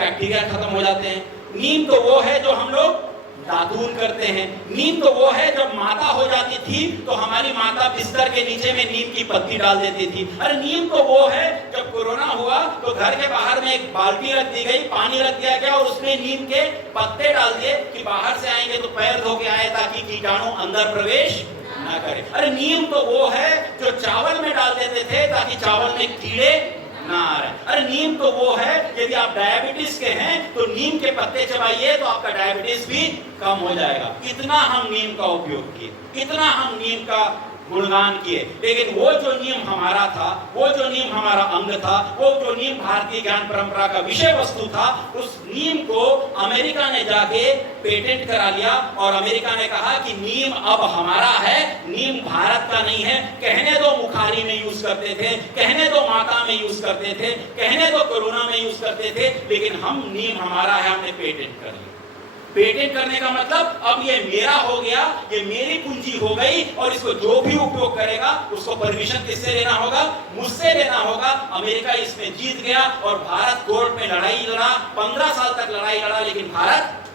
Bacteria खत्म हो जाते हैं। नीम तो वो है जो हम लोग दातून करते हैं। नीम तो वो है जब माता हो जाती थी तो हमारी माता बिस्तर के नीचे में नीम की पत्ती डाल देती थी। अरे नीम तो वो है जब कोरोना हुआ तो घर के बाहर में एक बाल्टी रख दी गई, पानी रख दिया गया और उसमें नीम के पत्ते डाल दिए कि बाहर से आएंगे तो पैर धो के आए ताकि कीटाणु अंदर प्रवेश ना करे। अरे नीम तो वो है जो चावल में डाल देते थे ताकि चावल में कीड़े ना आ रहे। अरे नीम तो वो है यदि आप डायबिटीज के हैं तो नीम के पत्ते चबाइए तो आपका डायबिटीज भी कम हो जाएगा। इतना हम नीम का उपयोग किए, इतना हम नीम का गुणगान किए, लेकिन वो जो नीम हमारा था, वो जो नीम हमारा अंग था, वो जो नीम भारतीय ज्ञान परंपरा का विषय वस्तु था, उस नीम को अमेरिका ने जाके पेटेंट करा लिया और अमेरिका ने कहा कि नीम अब हमारा है, नीम भारत का नहीं है। कहने दो मुखारी में यूज करते थे, कहने दो माता में यूज करते थे, कहने दो कोरोना में यूज करते थे, लेकिन हम नीम हमारा है, हमने पेटेंट कर लिया। पेटेंट करने का मतलब अब ये मेरा हो गया, ये मेरी पूंजी हो गई और इसको जो भी उपयोग करेगा उसको परमिशन किससे लेना होगा? मुझसे लेना होगा। अमेरिका इसमें जीत गया और भारत कोर्ट में लड़ाई लड़ा, 15 साल तक लड़ाई लड़ा, लेकिन भारत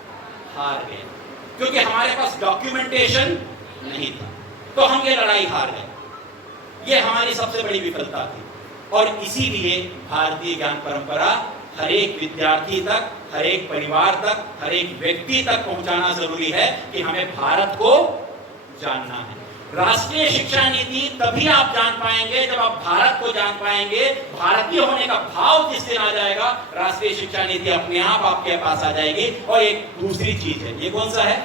हार गया क्योंकि हमारे पास डॉक्यूमेंटेशन नहीं था, तो हम ये लड़ाई हार गए। ये हमारी सबसे बड़ी विफलता थी और इसीलिए भारतीय ज्ञान परंपरा हर एक विद्यार्थी तक, हर एक परिवार तक, हर एक व्यक्ति तक पहुंचाना जरूरी है कि हमें भारत को जानना है। राष्ट्रीय शिक्षा नीति तभी आप जान पाएंगे जब आप भारत को जान पाएंगे। भारतीय होने का भाव जिस दिन आ जाएगा, राष्ट्रीय शिक्षा नीति अपने आप आपके पास आ जाएगी। और एक दूसरी चीज है, ये कौन सा है?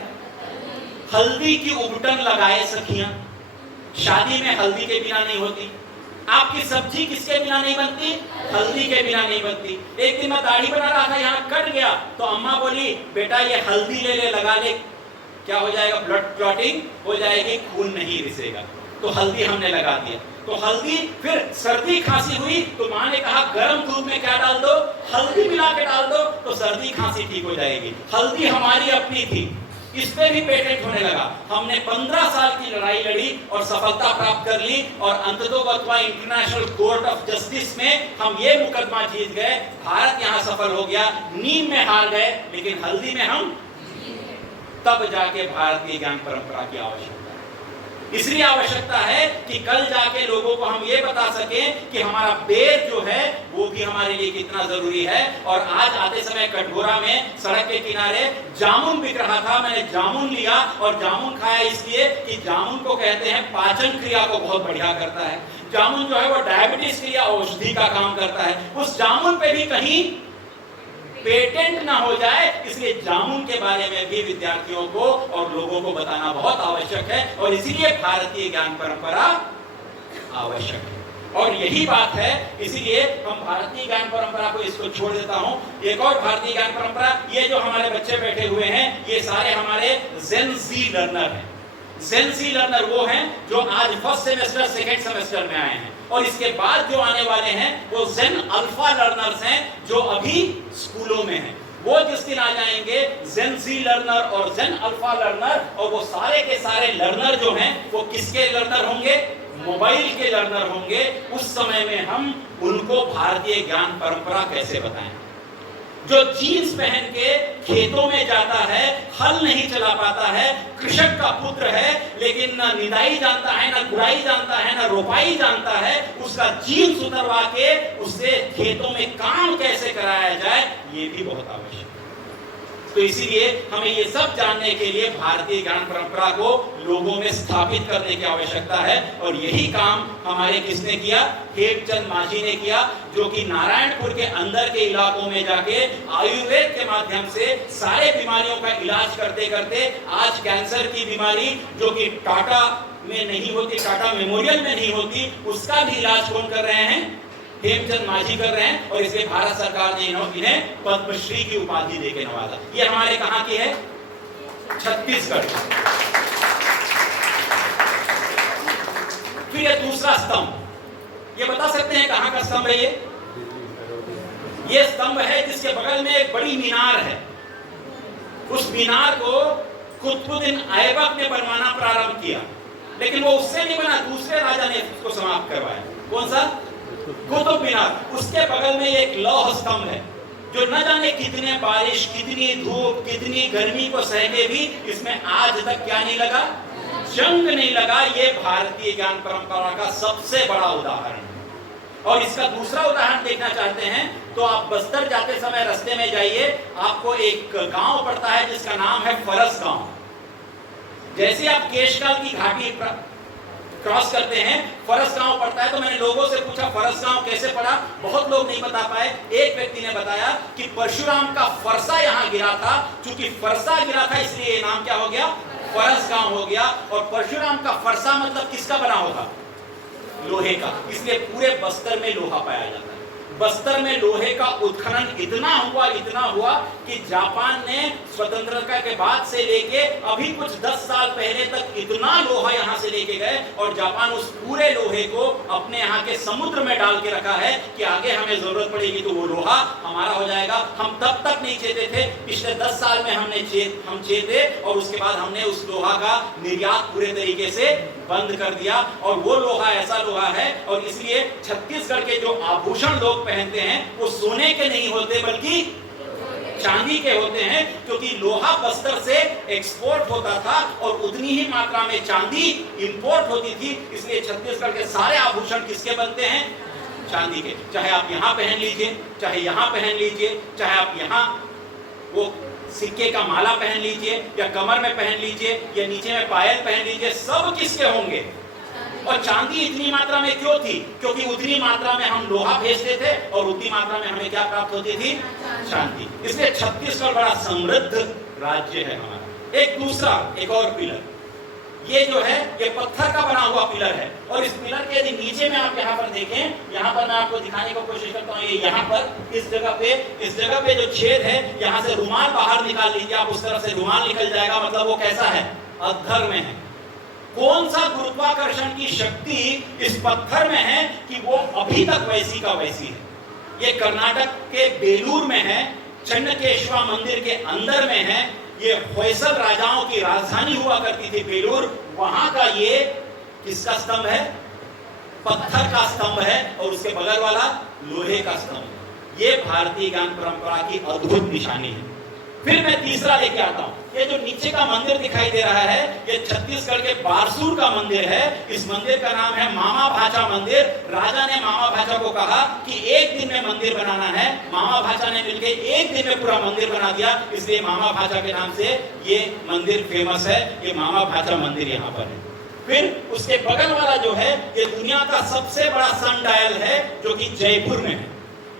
हल्दी की उबटन लगाए सखियां। शादी में हल्दी के बिना नहीं होती। आपकी सब्जी किसके बिना नहीं बनती? हल्दी के बिना नहीं बनती। एक दिन मैं दाढ़ी बना रहा था, यहाँ कट गया तो अम्मा बोली बेटा ये हल्दी ले ले, लगा ले, क्या हो जाएगा? ब्लड क्लॉटिंग हो जाएगी, खून नहीं रिसेगा। तो हल्दी हमने लगा दिया। तो हल्दी, फिर सर्दी खांसी हुई तो माँ ने कहा गर्म दूध में क्या डाल दो? हल्दी मिला के डाल दो तो सर्दी खांसी ठीक हो जाएगी। हल्दी हमारी अपनी थी, इस पे भी पेटेंट होने लगा। हमने 15 साल की लड़ाई लड़ी और सफलता प्राप्त कर ली और अंततोगत्वा इंटरनेशनल कोर्ट ऑफ जस्टिस में हम ये मुकदमा जीत गए। भारत यहाँ सफल हो गया। नीम में हार गए लेकिन हल्दी में हम, तब जाके भारतीय ज्ञान परंपरा की आवश्यकता है। इसलिए आवश्यकता है कि कल जाके लोगों को हम ये बता सकें कि हमारा बेर जो है वो भी हमारे लिए कितना जरूरी है। और आज आते समय कटघोरा में सड़क के किनारे जामुन बिक रहा था, मैंने जामुन लिया और जामुन खाया इसलिए कि जामुन को कहते हैं पाचन क्रिया को बहुत बढ़िया करता है। जामुन जो है वो डायबिटीज के लिए औषधि का काम करता है। उस जामुन पे भी कहीं पेटेंट ना हो जाए, इसलिए जामुन के बारे में भी विद्यार्थियों को और लोगों को बताना बहुत आवश्यक है और इसीलिए भारतीय ज्ञान परंपरा आवश्यक है। और यही बात है, इसीलिए हम भारतीय ज्ञान परंपरा को इसको छोड़ देता हूं। एक और भारतीय ज्ञान परंपरा, ये जो हमारे बच्चे बैठे हुए हैं ये सारे हमारे जेन ज़ी लर्नर हैं। जेन ज़ी लर्नर वो हैं जो आज फर्स्ट सेमेस्टर सेकंड सेमेस्टर में आए हैं और इसके बाद जो आने वाले हैं वो जेन अल्फा लर्नर्स हैं जो अभी स्कूलों में हैं। वो जिस दिन आ जाएंगे जेन ज़ी लर्नर और जेन अल्फा लर्नर, और वो सारे के सारे लर्नर जो हैं वो किसके लर्नर होंगे? मोबाइल के लर्नर होंगे। उस समय में हम उनको भारतीय ज्ञान परंपरा कैसे बताएं? जो जीन्स पहन के खेतों में जाता है, हल नहीं चला पाता है, कृषक का पुत्र है लेकिन न निदाई जानता है, न गुड़ाई जानता है, न रोपाई जानता है, उसका जीन्स उतरवा के उससे खेतों में काम कैसे कराया जाए, ये भी बहुत आवश्यक है। तो इसीलिए हमें ये सब जानने के लिए भारतीय ज्ञान परंपरा को लोगों में स्थापित करने की आवश्यकता है और यही काम हमारे किसने किया? हेमचंद मांझी ने किया, जो कि नारायणपुर के अंदर के इलाकों में जाके आयुर्वेद के माध्यम से सारे बीमारियों का इलाज करते करते आज कैंसर की बीमारी जो कि टाटा में नहीं होती, टाटा मेमोरियल में नहीं होती, उसका भी इलाज कौन कर रहे हैं? हेमचंद मांझी कर रहे हैं। और इसलिए भारत सरकार ने इन्हें पद्मश्री की उपाधि देकर नवाजा। ये हमारे कहां की है? छत्तीसगढ़। फिर ये दूसरा स्तंभ, ये बता सकते हैं कहां का स्तंभ है? ये स्तंभ है जिसके बगल में एक बड़ी मीनार है। उस मीनार को कुतुबुद्दीन ऐबक ने बनवाना प्रारंभ किया, लेकिन वो उससे नहीं बना, दूसरे राजा ने उसको समाप्त करवाया। कौन सा? कुतुब मीनार। उसके बगल में एक लौह स्तंभ है। जो न जाने कितने बारिश, कितनी धूप, कितनी गर्मी को सह के भी इसमें आज तक क्या नहीं लगा, जंग नहीं लगा। ये भारतीय ज्ञान परंपरा का सबसे बड़ा उदाहरण है। और इसका दूसरा उदाहरण देखना चाहते हैं तो आप बस्तर जाते समय रास्ते में जाइए, आपको एक गांव पड़ता है जिसका नाम है फरस गांव। जैसे आप केशकाल की घाटी क्रॉस करते हैं, फरस गांव पड़ता है। तो मैंने लोगों से पूछा फरस गांव कैसे पड़ा, बहुत लोग नहीं बता पाए। एक व्यक्ति ने बताया कि परशुराम का फरसा यहाँ गिरा था, क्योंकि फरसा गिरा था इसलिए ये नाम क्या हो गया, फरस गांव हो गया। और परशुराम का फरसा मतलब किसका बना होगा, लोहे का, इसलिए पूरे बस्तर में लोहा पाया जाता है। बस्तर में लोहे का उत्खनन इतना हुआ कि जापान ने स्वतंत्रता के बाद से लेके अभी कुछ 10 साल पहले तक इतना लोहा यहाँ से लेके गए, और जापान उस पूरे लोहे को अपने यहाँ के समुद्र में डाल के रखा है कि आगे हमें जरूरत पड़ेगी तो वो लोहा हमारा हो जाएगा। हम तब तक नहीं चेते थे, पिछले 10 साल में हम चेते, और उसके बाद हमने उस लोहा का निर्यात पूरे तरीके से बंद कर दिया। और वो लोहा ऐसा लोहा है, और इसलिए छत्तीसगढ़ के जो आभूषण लोग पहनते हैं वो सोने के नहीं होते बल्कि चांदी के होते हैं, क्योंकि लोहा बस्तर से एक्सपोर्ट होता था और उतनी ही मात्रा में चांदी इंपोर्ट होती थी। इसलिए छत्तीसगढ़ के सारे आभूषण किसके बनते हैं, चांदी के। चाहे आप यहाँ पहन लीजिए, चाहे यहाँ पहन लीजिए, चाहे आप यहाँ वो सिक्के का माला पहन लीजिए, या कमर में पहन लीजिए, या नीचे में पायल पहन लीजिए, सब किसके होंगे। और चांदी इतनी मात्रा में क्यों थी, क्योंकि उतनी मात्रा में हम लोहा भेजते थे और उतनी मात्रा में हमें क्या प्राप्त होती थी, चांदी। इसलिए छत्तीसगढ़ बड़ा समृद्ध राज्य है हमारा। एक और पिलर, ये जो है ये पत्थर का बना हुआ पिलर है। और इस पिलर के यदि नीचे में आप यहाँ पर देखें, यहाँ पर मैं आपको दिखाने की कोशिश करता हूँ, ये यहाँ पर इस जगह पे जो छेद है, यहाँ से रुमाल बाहर निकाल लीजिए आप, उस तरफ से रुमाल निकल जाएगा, मतलब वो कैसा है, अधर में है। कौन सा गुरुत्वाकर्षण की शक्ति इस पत्थर में है कि वो अभी तक वैसी का वैसी है। ये कर्नाटक के बेलूर में है, चन्नकेश्वर मंदिर के अंदर में है। ये होयसल राजाओं की राजधानी हुआ करती थी बेलूर, वहां का ये किसका स्तंभ है, पत्थर का स्तंभ है, और उसके बगल वाला लोहे का स्तंभ। ये भारतीय ज्ञान परंपरा की अद्भुत निशानी है। फिर मैं तीसरा लेके आता हूं, ये जो नीचे का मंदिर दिखाई दे रहा है, ये छत्तीसगढ़ के बारसूर का मंदिर है। इस मंदिर का नाम है मामा भाचा मंदिर। राजा ने मामा भाचा को कहा कि एक दिन में मंदिर बनाना है, मामा भाचा ने मिलकर एक दिन में पूरा मंदिर बना दिया, इसलिए मामा भाचा के नाम से ये मंदिर फेमस है। ये मामा भाचा मंदिर यहाँ पर है। फिर उसके बगल वाला जो है, ये दुनिया का सबसे बड़ा सन डायल है, जो कि जयपुर में है।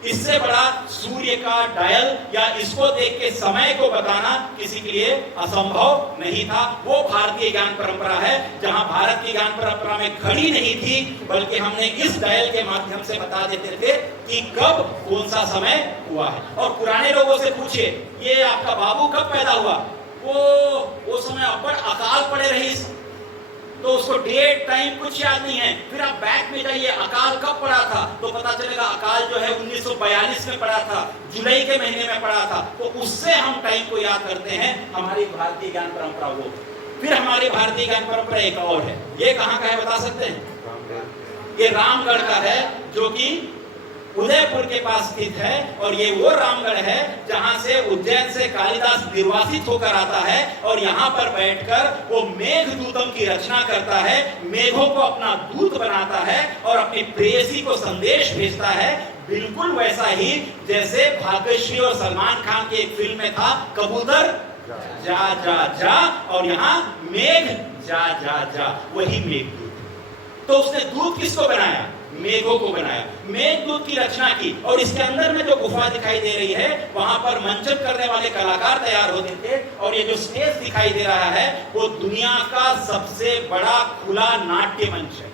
इससे बड़ा सूर्य का डायल या इसको देख के समय को बताना किसी के लिए असंभव नहीं था। वो भारतीय ज्ञान परंपरा है, जहां भारत की ज्ञान परंपरा में घड़ी नहीं थी, बल्कि हमने इस डायल के माध्यम से बता देते थे कि कब कौन सा समय हुआ है। और पुराने लोगों से पूछिए, ये आपका बाबू कब पैदा हुआ, वो समय अब्बड़ अकाल पड़े रही, तो उसको डेट टाइम कुछ याद नहीं है। फिर आप बैक में जाइए, अकाल कब पड़ा था, तो पता चलेगा अकाल जो है 1942 में पड़ा था, जुलाई के महीने में पड़ा था। तो उससे हम टाइम को याद करते हैं, हमारी भारतीय ज्ञान परंपरा वो। फिर हमारी भारतीय ज्ञान परंपरा एक और है, ये कहाँ का है बता सकते हैं, ये रामगढ़ का है, जो कि उदयपुर के पास स्थित है। और ये वो रामगढ़ है जहां से उज्जैन से कालिदास निर्वासित होकर आता है, और यहाँ पर बैठकर वो मेघदूतम की रचना करता है, मेघों को अपना दूत बनाता है और अपनी प्रेयसी को संदेश भेजता है। बिल्कुल वैसा ही जैसे भाग्यश्री और सलमान खान की एक फिल्म में था, कबूतर जा जा जा, और यहाँ मेघ जा जा जा, वही मेघदूत। तो उसने दूत किसको बनाया, मेघों को बनाया, मेघदूत की रचना की। और इसके अंदर में जो गुफा दिखाई दे रही है, वहां पर मंचन करने वाले कलाकार तैयार होते थे। और ये जो स्टेज दिखाई दे रहा है, वो दुनिया का सबसे बड़ा खुला नाट्य मंच है।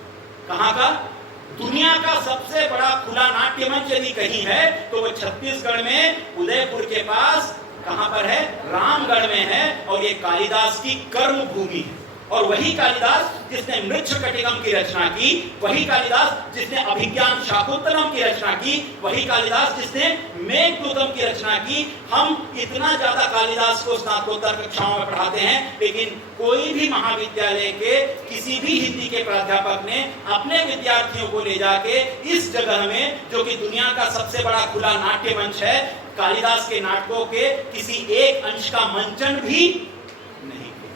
कहाँ का, दुनिया का सबसे बड़ा खुला नाट्य मंच यदि कहीं है तो वो छत्तीसगढ़ में उदयपुर के पास कहां पर है, रामगढ़ में है। और ये कालिदास की कर्म भूमि है। और वही कालिदास जिसने मृच्छकटिकम की रचना की, वही कालिदास जिसने अभिज्ञान शाकुंतलम की रचना की, वही कालिदास जिसने मेघदूतम की रचना की। हम इतना ज्यादा कालिदास को स्नातकोत्तर कक्षाओं में पढ़ाते हैं, लेकिन कोई भी महाविद्यालय के किसी भी हिंदी के प्राध्यापक ने अपने विद्यार्थियों को ले जाके इस जगह में, जो कि दुनिया का सबसे बड़ा खुला नाट्य मंच है, कालिदास के नाटकों के किसी एक अंश का मंचन भी नहीं किया।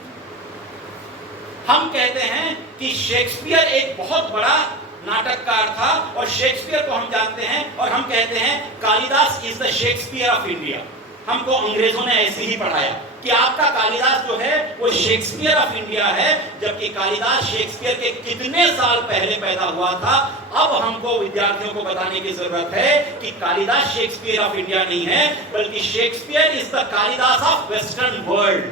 हम कहते हैं कि शेक्सपियर एक बहुत बड़ा नाटककार था, और शेक्सपियर को हम जानते हैं और हम कहते हैं Kalidas is the Shakespeare of India. हमको अंग्रेजों ने ऐसे ही पढ़ाया कि आपका कालिदास जो है वो शेक्सपियर ऑफ इंडिया है, जबकि कालिदास शेक्सपियर के कितने साल पहले पैदा हुआ था। अब हमको विद्यार्थियों को बताने की जरूरत है कि कालिदास शेक्सपियर ऑफ इंडिया नहीं है, बल्कि Shakespeare is the Kalidas of western world.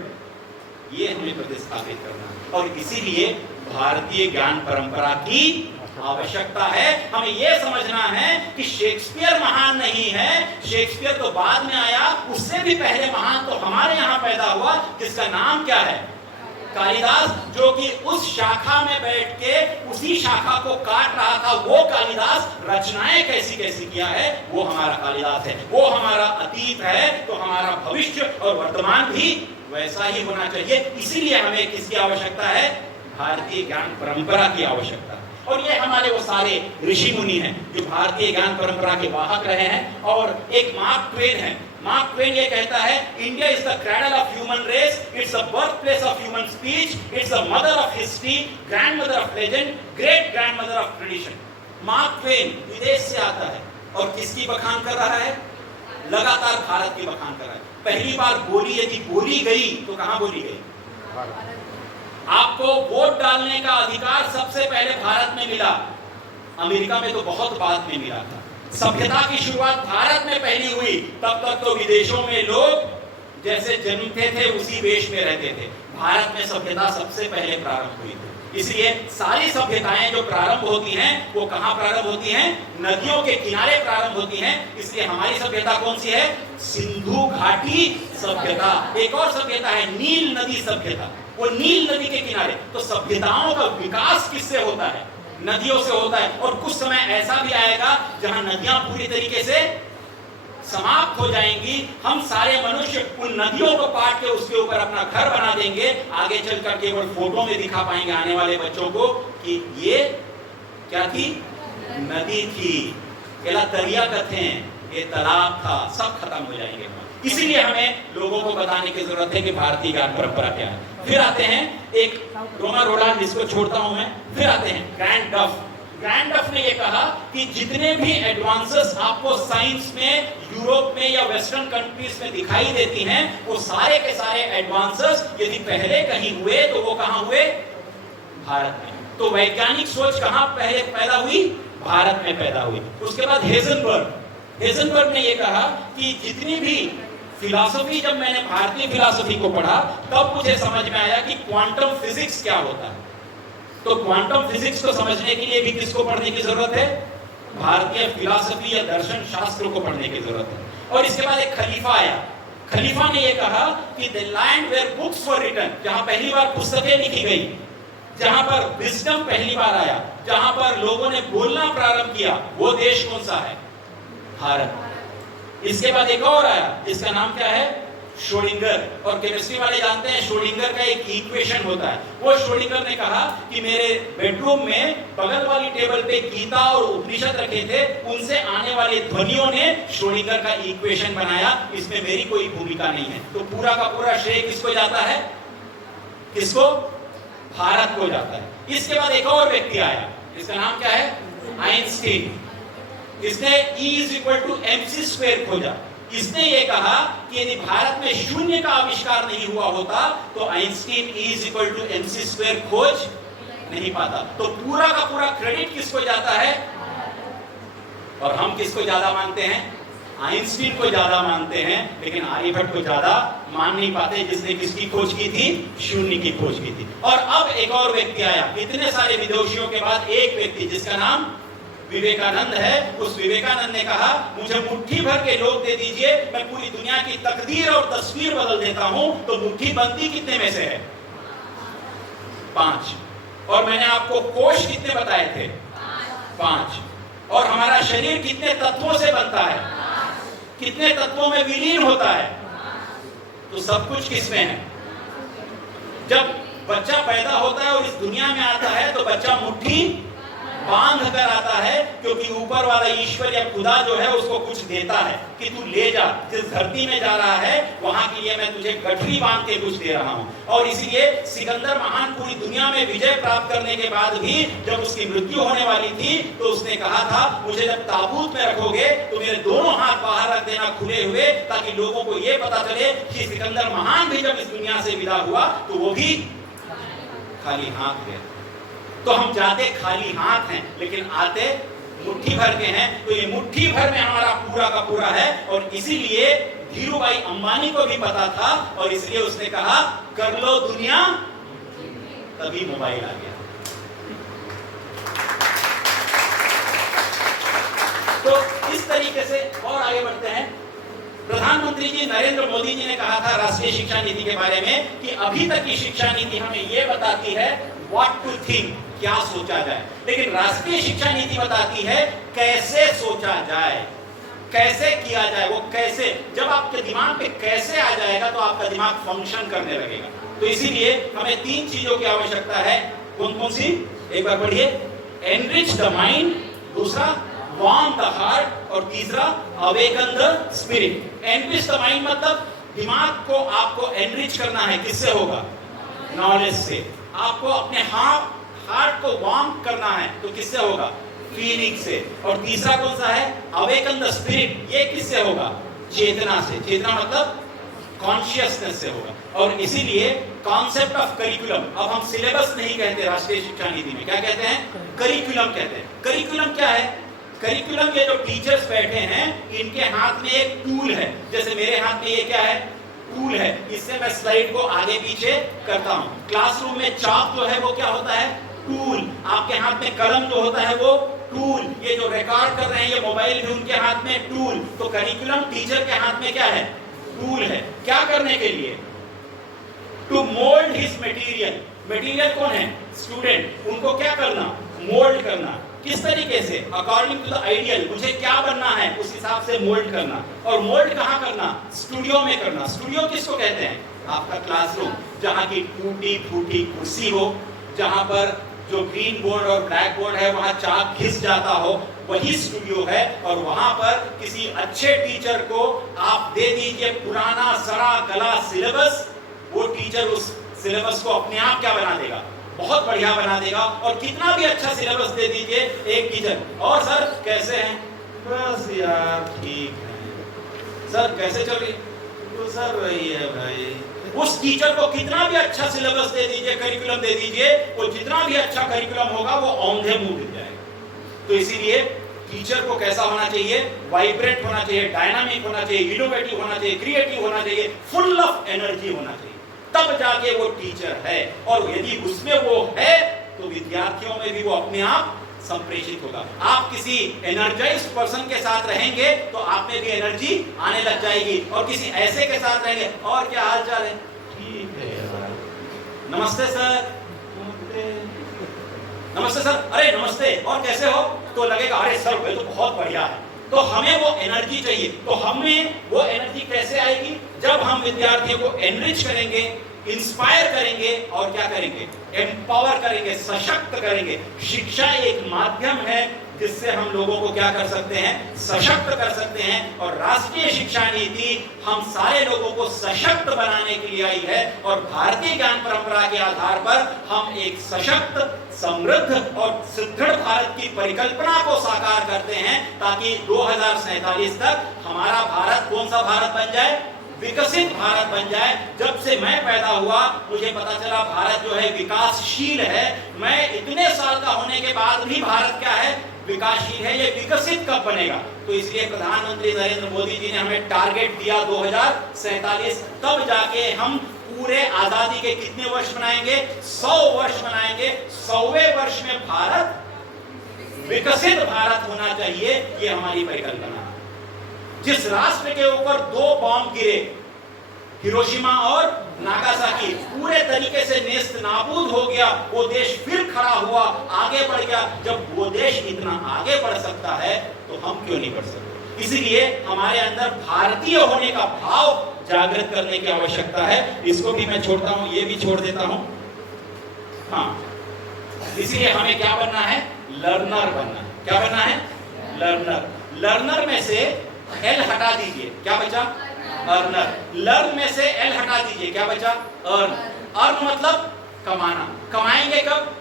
ये हमें प्रतिस्थापित करना है, और इसीलिए भारतीय ज्ञान परंपरा की आवश्यकता है। हमें यह समझना है कि शेक्सपियर महान नहीं है, शेक्सपियर तो बाद में आया, उससे भी पहले महान तो हमारे यहां पैदा हुआ, जिसका नाम क्या है? कालिदास, जो कि उस शाखा में बैठ के उसी शाखा को काट रहा था। वो कालिदास रचनाएं कैसी कैसी किया है, वो हमारा कालिदास है। वो हमारा अतीत है, तो हमारा भविष्य और वर्तमान भी वैसा ही होना चाहिए। इसीलिए हमें किसकी आवश्यकता है? भारतीय ज्ञान परंपरा की आवश्यकता। और ये हमारे वो सारे ऋषि मुनि हैं जो भारतीय ज्ञान परंपरा के वाहक रहे हैं। और एक मार्क ट्वेन है, मार्क ट्वेन ये कहता है, India is the cradle of human race, it's the birth place of human speech, it's the mother of history, grandmother of legend, great grandmother of tradition. Mark Twain विदेश से आता है और किसकी बखान कर रहा है? लगातार भारत की बखान कर रहा है। पहली बार बोली यदि बोली गई तो कहां बोली गई? आपको वोट डालने का अधिकार सबसे पहले भारत में मिला, अमेरिका में तो बहुत बाद में मिला था। सभ्यता की शुरुआत भारत में पहली हुई, तब तक तो विदेशों में लोग जैसे जन्मते थे उसी वेश में रहते थे। भारत में सभ्यता सबसे पहले प्रारंभ हुई थी। इसलिए सारी सभ्यताएं जो प्रारंभ होती हैं वो कहां प्रारंभ होती हैं? नदियों के किनारे प्रारंभ होती हैं। इसलिए हमारी सभ्यता कौन सी है? सिंधु घाटी सभ्यता। एक और सभ्यता है नील नदी सभ्यता, वो नील नदी के किनारे। तो सभ्यताओं का विकास किससे होता है? नदियों से होता है। और कुछ समय ऐसा भी आएगा जहां नदियां पूरी तरीके से समाप्त हो जाएंगी। हम सारे मनुष्य उन नदियों को काट के उसके ऊपर अपना घर बना देंगे। आगे चलकर केवल फोटो में दिखा पाएंगे आने वाले बच्चों को कि ये क्या थी? नदी थी, केला दरिया कथे, ये तालाब था। सब खत्म हो जाएंगे। इसीलिए हमें लोगों को बताने की जरूरत है कि भारतीय ज्ञान परंपरा क्या है। फिर आते हैं एक रोमा रोलांड, जिसको छोड़ता हूं मैं। फिर आते हैं ग्रैंड डफ। ग्रैंड डफ ने यह कहा कि जितने भी एडवांसेस आपको साइंस में यूरोप में या वेस्टर्न कंट्रीज में दिखाई देती हैं, वो सारे के सारे एडवांसेस यदि पहले कहीं हुए तो वो कहां हुए? भारत में। तो वैज्ञानिक सोच कहां पहले पैदा हुई? भारत में पैदा हुई। उसके बाद हेजनबर्ग ने यह कहा कि जितनी भी फिलॉसफी, जब मैंने भारतीय फिलॉसफी को पढ़ा तब मुझे समझ में आया कि क्वांटम फिजिक्स क्या होता है। तो क्वांटम फिजिक्स को समझने के लिए भी किसको पढ़ने की जरूरत है? भारतीय फिलॉसफी या दर्शन शास्त्र को पढ़ने की जरूरत है। और इसके बाद एक खलीफा आया। खलीफा ने यह कहा कि the land where books were written, जहां पहली बार पुस्तकें लिखी गई, जहां पर विजडम पहली बार आया, जहां पर लोगों ने बोलना प्रारंभ किया, वो देश कौन सा है? भारत। इसके बाद एक और आया जिसका नाम क्या है? श्रोडिंगर। और केमिस्ट्री वाले जानते हैं श्रोडिंगर का एक इक्वेशन होता है। वो श्रोडिंगर ने कहा कि मेरे बेडरूम में बगल वाली टेबल पे गीता और उपनिषद रखे थे, उनसे आने वाले ध्वनियों ने श्रोडिंगर का इक्वेशन बनाया, इसमें मेरी कोई भूमिका नहीं है। तो पूरा का पूरा श्रेय किसको जाता है? किसको? भारत को जाता है। इसके बाद एक और व्यक्ति आया, इसका नाम क्या है? आइंस्टीन। इसने E=mc² खोजा। इसने ये कहा कि यदि भारत में शून्य का आविष्कार नहीं हुआ होता तो आइंस्टीन E=mc² खोज नहीं पाता। तो पूरा का पूरा क्रेडिट किसको जाता है? और हम किसको ज्यादा मानते हैं? आइंस्टीन को ज्यादा मानते हैं, लेकिन आर्यभट्ट को ज्यादा मान नहीं पाते, जिसने किसकी खोज की थी? शून्य की खोज की थी। और अब एक और व्यक्ति आया, इतने सारे विदुषियों के बाद एक व्यक्ति जिसका नाम विवेकानंद है। उस विवेकानंद ने कहा मुझे मुट्ठी भर के लोग दे दीजिए, मैं पूरी दुनिया की तकदीर और तस्वीर बदल देता हूं। तो मुट्ठी बनती कितने में से है? 5। और मैंने आपको कोष कितने बताए थे? 5। और हमारा शरीर कितने तत्वों से बनता है? कितने तत्वों में विलीन होता है? तो सब कुछ किसमें है? जब बच्चा पैदा होता है और इस दुनिया में आता है तो बच्चा मुट्ठी बांध कर आता है, क्योंकि ऊपर वाला ईश्वर या खुदा जो है उसको कुछ देता है कि तू ले जा, जिस धरती में जा रहा है वहां के लिए मैं तुझे गठरी बांध के कुछ दे रहा हूं। और इसलिए सिकंदर महान पूरी दुनिया में विजय प्राप्त करने के बाद भी जब उसकी मृत्यु होने वाली थी तो उसने कहा था, मुझे जब ताबूत में रखोगे तो मेरे दोनों हाथ बाहर रख देना खुले हुए, ताकि लोगों को यह पता चले कि सिकंदर महान भी जब इस दुनिया से विदा हुआ तो वो भी खाली हाथ गए। तो हम जाते खाली हाथ हैं लेकिन आते मुट्ठी भर के हैं। तो ये मुट्ठी भर में हमारा पूरा का पूरा है। और इसीलिए धीरूभाई अंबानी को भी पता था और इसलिए उसने कहा कर लो दुनिया, तभी मोबाइल आ गया। तो इस तरीके से और आगे बढ़ते हैं। प्रधानमंत्री जी नरेंद्र मोदी जी ने कहा था राष्ट्रीय शिक्षा नीति के बारे में कि अभी तक की शिक्षा नीति हमें यह बताती है व्हाट टू थिंक, क्या सोचा जाए, लेकिन राष्ट्रीय शिक्षा नीति बताती है कैसे सोचा जाए, कैसे किया जाए। वो कैसे, जब आपके दिमाग पे कैसे आ जाएगा तो आपका दिमाग फंक्शन करने लगेगा। तो इसीलिए हमें 3 चीजों की आवश्यकता है। कौन कौन सी? एक बार पढ़िए। एनरिच द माइंड, दूसरा वार्म द हार्ट, और तीसरा awaken the spirit. Enrich the mind मतलब दिमाग को आपको एनरिच करना है। किससे होगा? नॉलेज से। आपको अपने हार्ट को वार्म करना है तो किससे होगा? फीलिंग से। और तीसरा कौन सा है? Awaken the spirit. ये किससे होगा? चेतना से। चेतना मतलब कॉन्शियसनेस से होगा। और इसीलिए कॉन्सेप्ट ऑफ करिकुलम, अब हम सिलेबस नहीं कहते राष्ट्रीय शिक्षा नीति में, क्या कहते हैं? करिकुलम कहते हैं। करिकुलम क्या है? करिकुलम ये जो टीचर्स बैठे हैं इनके हाथ में एक टूल है। जैसे मेरे हाथ में ये क्या है? टूल है। इससे मैं स्लाइड को आगे पीछे करता हूं। क्लासरूम में चाक जो है वो क्या होता है? टूल। आपके हाथ में कलम जो होता है वो टूल। ये जो रिकॉर्ड कर रहे हैं ये मोबाइल भी उनके हाथ में टूल। तो करिकुलम टीचर के हाथ में क्या है? टूल है। क्या करने के लिए? To mould his material. Material कौन है? स्टूडेंट। उनको क्या करना? मोल्ड करना। किस तरीके से? According to the ideal. मुझे क्या बनना है उस हिसाब से मोल्ड करना। और मोल्ड कहाँ करना? स्टूडियो में करना। स्टूडियो किसको कहते हैं? आपका क्लासरूम, जहाँ की टूटी फूटी कुर्सी हो, जहाँ पर जो ग्रीन बोर्ड और ब्लैक बोर्ड है वहाँ चाक घिस जाता हो, वही स्टूडियो है। और वहाँ पर किसी अच्छे टीचर को आप दे दीजिए पुराना सड़ा गला सिलेबस, वो टीचर उस सिलेबस को अपने आप क्या बना देगा? बहुत बढ़िया बना देगा। और कितना भी अच्छा सिलेबस दे दीजिए एक टीचर, और सर कैसे हैं? बस यार ठीक है। सर कैसे चल रही? तो सर वही है भाई। उस टीचर को कितना भी अच्छा सिलेबस दे दीजिए, करिकुलम दे दीजिए, वो जितना भी अच्छा करिकुलम होगा वो औंधे मुंह गिर जाएगा। तो इसीलिए टीचर को कैसा होना चाहिए? वाइब्रेंट होना चाहिए, डायनामिक होना चाहिए, इनोवेटिव होना चाहिए, क्रिएटिव होना चाहिए, फुल ऑफ एनर्जी होना चाहिए, तब जाके वो टीचर है। और यदि उसमें वो है तो विद्यार्थियों में भी वो अपने आप संप्रेषित होगा। आप किसी एनर्जाइज्ड पर्सन के साथ रहेंगे तो आप में भी एनर्जी आने लग जाएगी। और किसी ऐसे के साथ रहेंगे, और क्या हाल चाल है? ठीक है यार, नमस्ते सर। नमस्ते सर, अरे नमस्ते, और कैसे हो? तो लगेगा अरे सर ये तो बहुत बढ़िया है। तो हमें वो एनर्जी चाहिए। तो हमें वो एनर्जी कैसे आएगी? जब हम विद्यार्थियों को एनरिच करेंगे, इंस्पायर करेंगे, और क्या करेंगे? एम्पावर करेंगे, सशक्त करेंगे। शिक्षा एक माध्यम है जिससे हम लोगों को क्या कर सकते हैं? सशक्त कर सकते हैं। और राष्ट्रीय शिक्षा नीति हम सारे लोगों को सशक्त बनाने के लिए आई है। और भारतीय ज्ञान परंपरा के आधार पर हम एक सशक्त, समृद्ध और सुदृढ़ भारत की परिकल्पना को साकार करते हैं, ताकि 2047 तक हमारा भारत कौन सा भारत बन जाए? विकसित भारत बन जाए। जब से मैं पैदा हुआ मुझे पता चला भारत जो है विकासशील है। मैं इतने साल का होने के बाद भी भारत क्या है? विकासशील है। ये विकसित कब बनेगा? तो इसलिए प्रधानमंत्री नरेंद्र मोदी जी ने हमें टारगेट दिया 2047, तब जाके हम पूरे आजादी के कितने वर्ष मनाएंगे? 100 वर्ष मनाएंगे। 100वें वर्ष में भारत विकसित भारत होना चाहिए, ये हमारी परिकल्पना है। जिस राष्ट्र के ऊपर 2 बॉम्ब गिरे, हिरोशिमा और नागासाकी पूरे तरीके से नेस्त नाबूद हो गया। वो देश फिर खड़ा हुआ, आगे बढ़ गया। जब वो देश इतना आगे बढ़ सकता है तो हम क्यों नहीं बढ़ सकते? इसीलिए हमारे अंदर भारतीय होने का भाव जागृत करने की आवश्यकता है। इसको भी मैं छोड़ता हूं, ये भी छोड़ देता हूं। हाँ, इसीलिए हमें क्या बनना है? लर्नर बनना है। क्या बनना है? लर्नर। लर्नर में से एल हटा दीजिए, क्या बचा? अर्नर। लर्न में से एल हटा दीजिए, क्या बचा? अर्न। अर्न मतलब कमाना। कमाएंगे कब?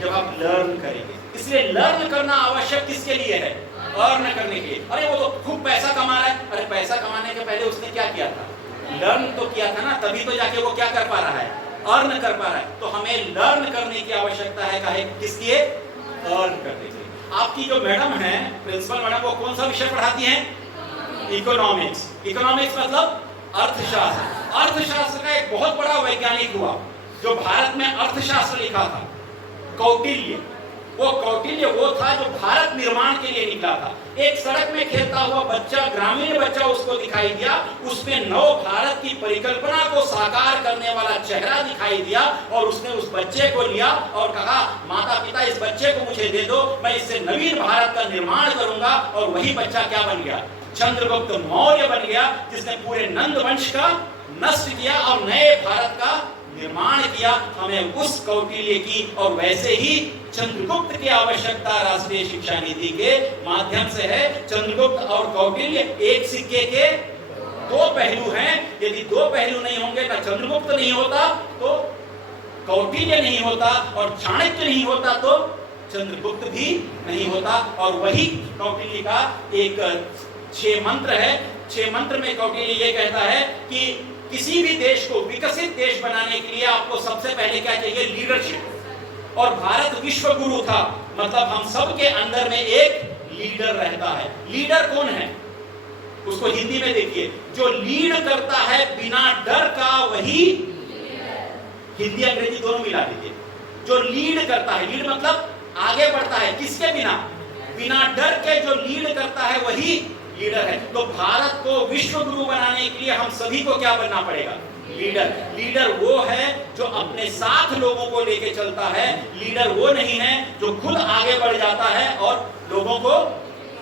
जब आप लर्न करेंगे। इसलिए लर्न करना आवश्यक किसके लिए है? अर्न करने के लिए। अरे वो तो खूब पैसा कमा रहा है। अरे पैसा कमाने के पहले उसने क्या किया था? लर्न तो किया था ना, तभी तो जाके वो क्या कर पा रहा है? अर्न कर पा रहा है। तो हमें लर्न करने की आवश्यकता है। किसकी? अर्न करने के लिए। आपकी जो मैडम है, प्रिंसिपल मैडम, वो कौन सा विषय पढ़ाती हैं? इकोनॉमिक्स। इकोनॉमिक्स मतलब अर्थशास्त्र। अर्थशास्त्र का एक बहुत बड़ा वैज्ञानिक हुआ जो भारत में अर्थशास्त्र लिखा था, कौटिल्य। वो कौटिल्य वो था जो भारत निर्माण के लिए निकला था। एक सड़क में खेलता हुआ बच्चा, ग्रामीण बच्चा उसको दिखाई दिया। उसमें नव भारत की परिकल्पना को साकार करने वाला चेहरा दिखाई दिया और उसने उस बच्चे को लिया और कहा, माता पिता इस बच्चे को मुझे दे दो, मैं इससे नवीन भारत का निर्माण करूंगा। और वही बच्चा क्या बन गया? चंद्रगुप्त मौर्य बन गया, जिसने पूरे नंद वंश का नष्ट किया और नए भारत का निर्माण किया। हमें उस कौटिल्य की और वैसे ही चंद्रगुप्त की आवश्यकता राष्ट्रीय शिक्षा नीति के माध्यम से है। चंद्रगुप्त और कौटिल्य एक सिक्के के दो पहलू हैं। यदि दो पहलू नहीं होंगे तो चंद्रगुप्त नहीं होता, तो कौटिल्य नहीं होता, और चाणक्य नहीं होता तो चंद्रगुप्त भी नहीं होता। और वही कौटिल्य का एक 6 मंत्र है। 6 मंत्र में कौटिल्य ये कहता है कि किसी भी देश को विकसित देश बनाने के लिए आपको सबसे पहले क्या चाहिए? लीडरशिप। और भारत विश्व गुरु था, मतलब हम सब के अंदर में एक लीडर रहता है। लीडर कौन है? उसको हिंदी में देखिए, जो लीड करता है बिना डर का वही, हिंदी अंग्रेजी दोनों मिला दीजिए। जो लीड करता है, लीड मतलब आगे बढ़ता है, किसके बिना? बिना डर के जो लीड करता है वही लीडर है। तो भारत को विश्व गुरु बनाने के लिए हम सभी को क्या बनना पड़ेगा? लीडर। लीडर वो है जो अपने साथ लोगों को लेके चलता है। लीडर वो नहीं है जो खुद आगे बढ़ जाता है और लोगों को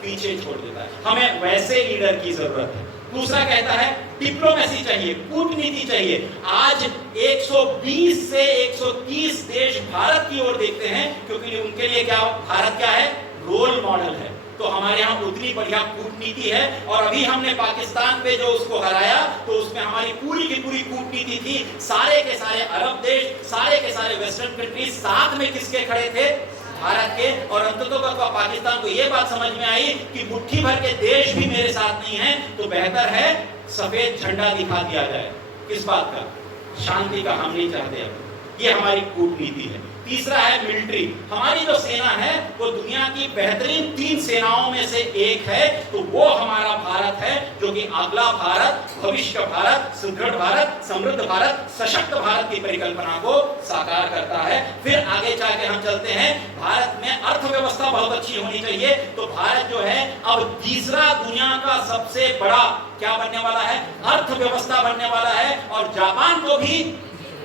पीछे छोड़ देता है। हमें वैसे लीडर की जरूरत है। दूसरा कहता है डिप्लोमेसी चाहिए, कूटनीति चाहिए। आज 120 से 130 देश भारत की ओर देखते हैं, क्योंकि उनके लिए क्या, भारत क्या है? रोल मॉडल है। तो हमारे यहाँ उतनी बढ़िया कूटनीति है। और अभी हमने पाकिस्तान पे जो उसको हराया, तो उसमें हमारी पूरी की पूरी कूटनीति थी। सारे के सारे अरब देश, सारे के सारे वेस्टर्न कंट्रीज साथ में किसके खड़े थे? भारत के। और अंततः पाकिस्तान को ये बात समझ में आई कि मुट्ठी भर के देश भी मेरे साथ नहीं है, तो बेहतर है सफेद झंडा दिखा दिया जाए। किस बात का? शांति का। हम नहीं चाहते। अब ये हमारी कूटनीति है। तीसरा है मिलिट्री। हमारी जो सेना है वो दुनिया की बेहतरीन 3 सेनाओं में से एक है। तो वो हमारा भारत है, जो कि अगला भारत, भविष्य का भारत, सुदृढ़ भारत, समृद्ध भारत, सशक्त भारत की परिकल्पना को साकार करता है। फिर आगे जाके हम चलते हैं, भारत में अर्थव्यवस्था बहुत अच्छी होनी चाहिए। तो भारत जो है अब तीसरा दुनिया का सबसे बड़ा क्या बनने वाला है? अर्थव्यवस्था बनने वाला है। और जापान को भी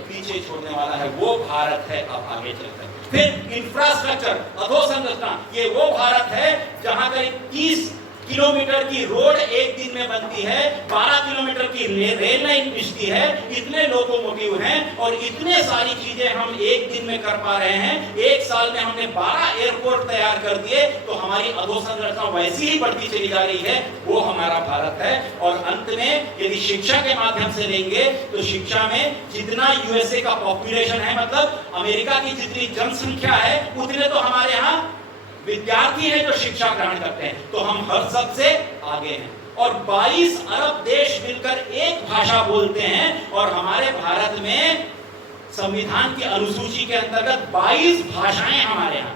पीछे छोड़ने वाला है। वो भारत है अब आगे चलकर। फिर इंफ्रास्ट्रक्चर, अधोसंरचना, ये वो भारत है जहां करीब 30 किलोमीटर की रोड एक दिन में बनती है, 12 किलोमीटर की रेल लाइन बिछती है, इतने लोकोमोटिव हैं और इतने सारी चीजें हम एक दिन में कर पा रहे हैं। एक साल में हमने 12 एयरपोर्ट तैयार कर दिए। तो हमारी अधोसंरचना वैसी ही बढ़ती चली जा रही है। वो हमारा भारत है। और अंत में यदि शिक्षा के माध्यम से लेंगे तो शिक्षा में जितना यूएसए का पॉपुलेशन है, मतलब अमेरिका की जितनी जनसंख्या है, उतने तो हमारे यहाँ विद्यार्थी हैं जो शिक्षा ग्रहण करते हैं। तो हम हर सबसे आगे हैं। और 22 अरब देश मिलकर एक भाषा बोलते हैं। और हमारे भारत में संविधान की अनुसूची के अंतर्गत 22 भाषाएं हमारे यहाँ।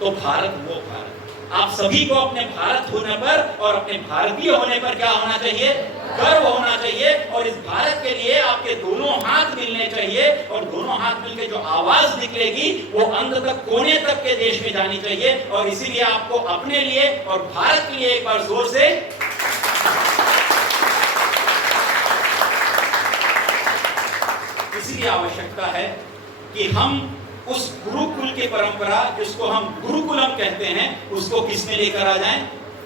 तो भारत वो भारत। आप सभी को अपने भारत होने पर और अपने भारतीय होने पर क्या होना चाहिए? गर्व होना चाहिए। और इस भारत के लिए आपके दोनों हाथ मिलने चाहिए। और दोनों हाथ मिलकर जो आवाज निकलेगी वो अंत तक, कोने तक के देश में जानी चाहिए। और इसीलिए आपको अपने लिए और भारत के लिए एक बार जोर से तीसरी आवश्यकता है कि हम उस गुरुकुल की परंपरा, जिसको हम गुरुकुलम कहते हैं, उसको किसमें लेकर आ जाएं?